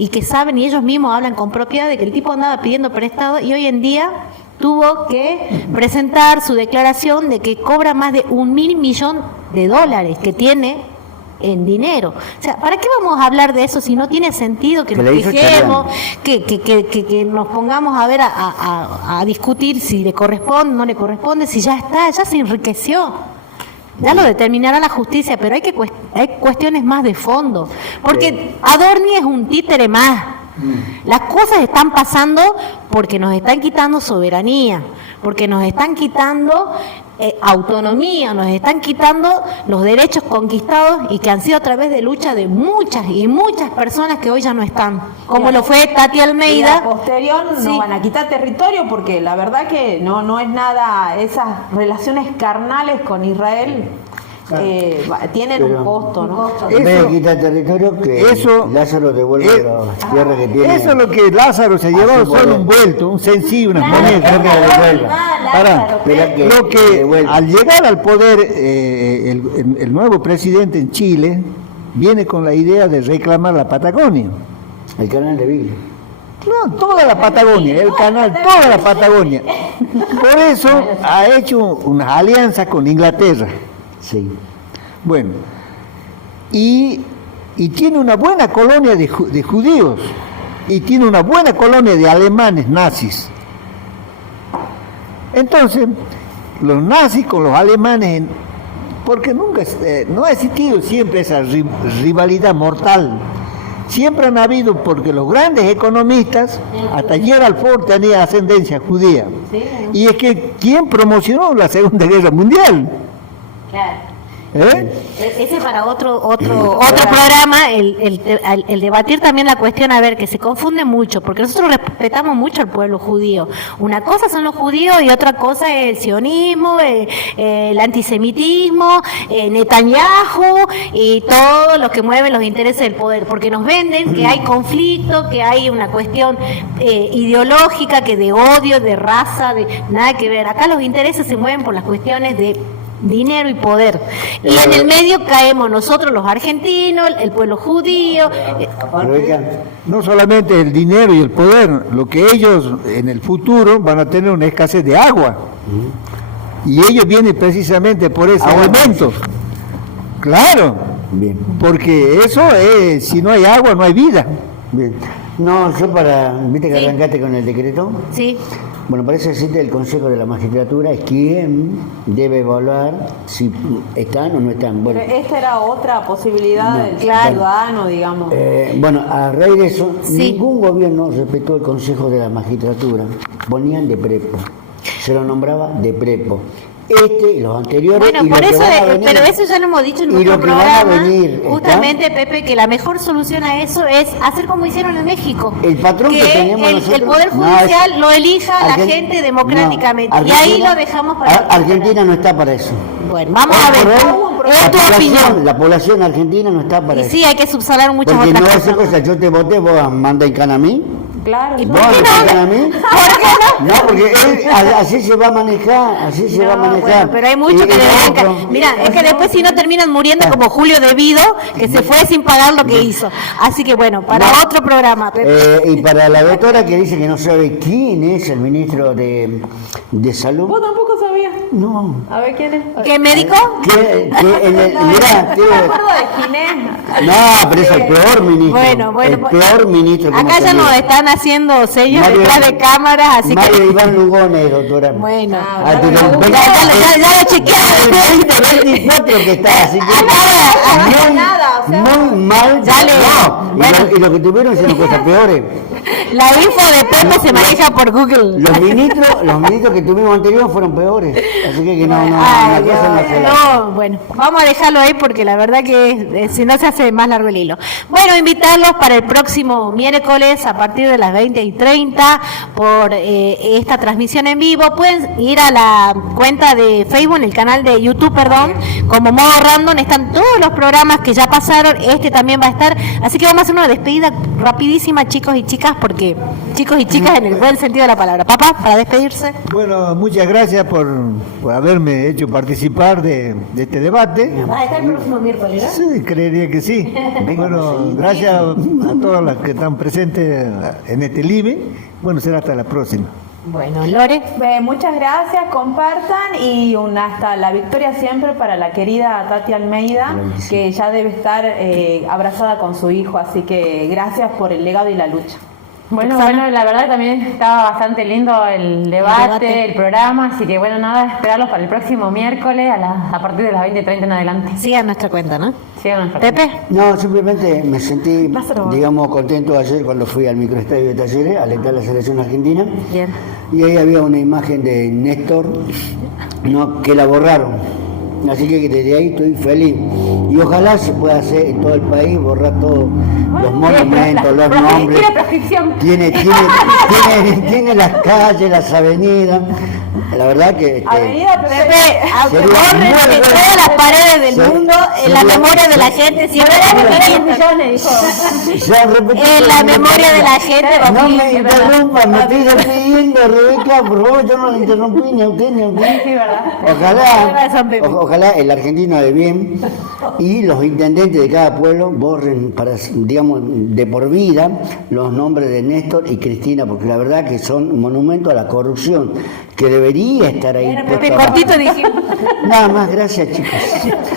y que saben y ellos mismos hablan con propiedad de que el tipo andaba pidiendo prestado y hoy en día tuvo que presentar su declaración de que cobra más de $1.000 millones que tiene en dinero. O sea, ¿para qué vamos a hablar de eso si no tiene sentido que Que nos le hizo fijemos, que nos pongamos a ver a discutir si le corresponde, no le corresponde, si ya está, ya se enriqueció? Ya lo determinará la justicia, pero hay cuestiones más de fondo. Porque Adorni es un títere más. Las cosas están pasando porque nos están quitando soberanía, porque nos están quitando autonomía, nos están quitando los derechos conquistados y que han sido a través de lucha de muchas y muchas personas que hoy ya no están. Como lo fue Tati Y a Almeida. posterior Sí. no van a quitar territorio porque la verdad que no es nada, esas relaciones carnales con Israel tienen un costo, ¿no? En vez Eso- de quitar territorio, que eso- Lázaro devuelve la tierra que tiene. Eso es lo que Lázaro se llevó, su son poder. un vuelto, un sencillo, unas Claro, monedas. que devuelva. Pará, Espera que lo que devuelva. al llegar al poder el nuevo presidente en Chile viene con la idea de reclamar la Patagonia. El canal de Villa. No, toda la Patagonia, el canal, toda la Patagonia. Por eso ha hecho unas alianzas con Inglaterra. Sí. Bueno, y tiene una buena colonia de judíos y tiene una buena colonia de alemanes nazis. Entonces, los nazis con los alemanes, porque nunca no ha existido siempre esa rivalidad mortal siempre han habido, porque los grandes economistas, hasta Gerald Ford tenía ascendencia judía. Y es que, ¿quién promocionó la Segunda Guerra Mundial? Claro. ¿Eh? Para otro programa, el debatir también la cuestión, a ver, que se confunde mucho, porque nosotros respetamos mucho al pueblo judío. Una cosa son los judíos y otra cosa es el sionismo, el antisemitismo, Netanyahu y todo lo que mueve los intereses del poder, porque nos venden que hay conflicto, que hay una cuestión ideológica, que de odio, de raza, de nada que ver. Acá los intereses se mueven por las cuestiones de dinero y poder, y en el medio caemos nosotros los argentinos, el pueblo judío. No solamente el dinero y el poder, lo que ellos en el futuro van a tener una escasez de agua, y ellos vienen precisamente por ese elemento. Claro, bien, porque eso es, si no hay agua no hay vida. Bien. No, yo ¿viste que arrancaste con el decreto? Sí. Bueno, parece que existe el Consejo de la Magistratura, es quien debe evaluar si están o no están. Bueno, pero esta era otra posibilidad del ciudadano, digamos. Bueno, a raíz de eso, ningún gobierno respetó el Consejo de la Magistratura. Ponían de prepo, se lo nombraba de prepo. Y los anteriores. Bueno, y por los eso, que van a venir, pero eso ya lo hemos dicho en y nuestro los que van a programa. venir, Justamente, Pepe, que la mejor solución a eso es hacer como hicieron en México. El patrón que teníamos el nosotros, Poder Judicial lo elija la gente democráticamente. Y ahí lo dejamos para. Argentina no está para eso. Bueno, vamos a ver. Es tu opinión. La población argentina no está para Y eso. sí, hay que subsanar muchas Porque otras no cosas. hace cosas, yo te voté, vos mandas en cana a mí. Claro. ¿Y ¿Vos por qué mandas en no? cana a mí? ¿Por qué no? No, porque así se va a manejar, así se va a manejar. Bueno, pero hay mucho que deberían. Mira, es que después si no terminan muriendo como Julio Devido, que se fue sin pagar lo que hizo. Así que bueno, para otro programa, Pepe. Y para la doctora que dice que no sabe quién es el ministro de Salud. ¿Vos tampoco sabías? No. A ver quién es. ¿Qué médico? Mirá, No me acuerdo de Ginés. no, pero es el peor ministro. Bueno, el peor ministro que acá hemos ya tenido. nos están haciendo sellos Mario- detrás de cámaras, así Mario que. Iván Lugones, doctora. Bueno, Ah, pero ya lo chequearon. el 2024 que está, así que muy, nada, o sea, muy mal. Dale. No, y lo que tuvieron hicieron cosas peores. La info de Pepe se maneja por Google. Los ministros que tuvimos anteriores fueron peores. Así que no, Ay, una cosa no se la- no, bueno, vamos a dejarlo ahí porque la verdad que si no se hace más largo el hilo. Bueno, invitarlos para el próximo miércoles a partir de las 20:30 por esta transmisión en vivo. Pueden ir a la cuenta de Facebook, el canal de YouTube, perdón, como Modo Random. Están todos los programas que ya pasaron. Este también va a estar. Así que vamos a hacer una despedida rapidísima, chicos y chicas, porque chicos y chicas en el buen sentido de la palabra. Papá, para despedirse. Bueno, muchas gracias por haberme hecho participar de este debate. Va a estar el próximo miércoles, ¿no? Sí, creería que sí. Bueno, gracias a todas las que están presentes en este LIBE. Bueno, será hasta la próxima. Bueno, Lore. Muchas gracias, compartan y hasta la victoria siempre para la querida Tati Almeida, que ya debe estar abrazada con su hijo, así que gracias por el legado y la lucha. Bueno, la verdad que también estaba bastante lindo el debate, el programa, así que bueno, nada, esperarlos para el próximo miércoles a partir de las 20:30 en adelante. Sigan nuestra cuenta, ¿no? Sigan nuestra Pepe. No, simplemente me sentí, Lázaro. digamos, contento ayer cuando fui al microestadio de Talleres a alentar a la selección argentina. Bien. Y ahí había una imagen de Néstor, no, que la borraron. Así que desde ahí estoy feliz. Y ojalá se pueda hacer en todo el país, borrar todos los monumentos, los nombres. Tiene prescripción. Tiene las calles, las avenidas. La verdad que Avenida Pepe, Sería borren muy de bueno. todas las paredes del Sería- mundo, en la sería- memoria de la gente siempre. millones, dijo. se ha repetido. En la memoria de la gente. No me sí, interrumpan, me estoy despidiendo, Rebeca, por favor, yo no la interrumpí ni a usted ni a usted. Sí, ¿verdad? Tiene razón, Pepe. Ojalá el argentino de bien y los intendentes de cada pueblo borren para, digamos, de por vida los nombres de Néstor y Cristina, porque la verdad que son monumentos a la corrupción que debería estar ahí. Pepe puesto cortito abajo. dijimos. Nada más, gracias chicos.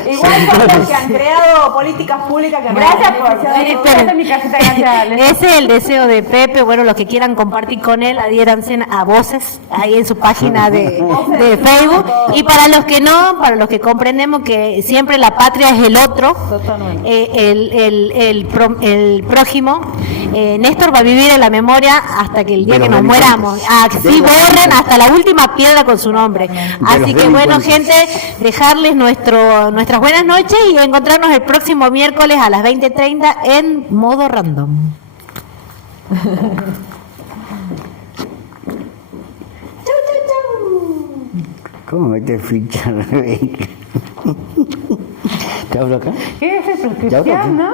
Igual son los que han creado políticas públicas que Gracias por Esperen. esta es mi casita, gracias. Ese es el deseo de Pepe. Bueno, los que quieran compartir con él, adhiéranse a Voces, ahí en su página de Facebook. Y para los que no, para los que comprendemos que siempre la patria es el otro, el prójimo, Néstor va a vivir en la memoria hasta que el día De que los nos mueramos. delincuentes. Así borren hasta la última piedra con su nombre. Así los que bueno, delincuentes. gente, dejarles nuestras buenas noches y encontrarnos el próximo miércoles a las 20:30 en modo random. ¿Cómo metes ficha? ¿Te hablo acá? ¿Qué es ¿Te hablo acá? prescripción, no?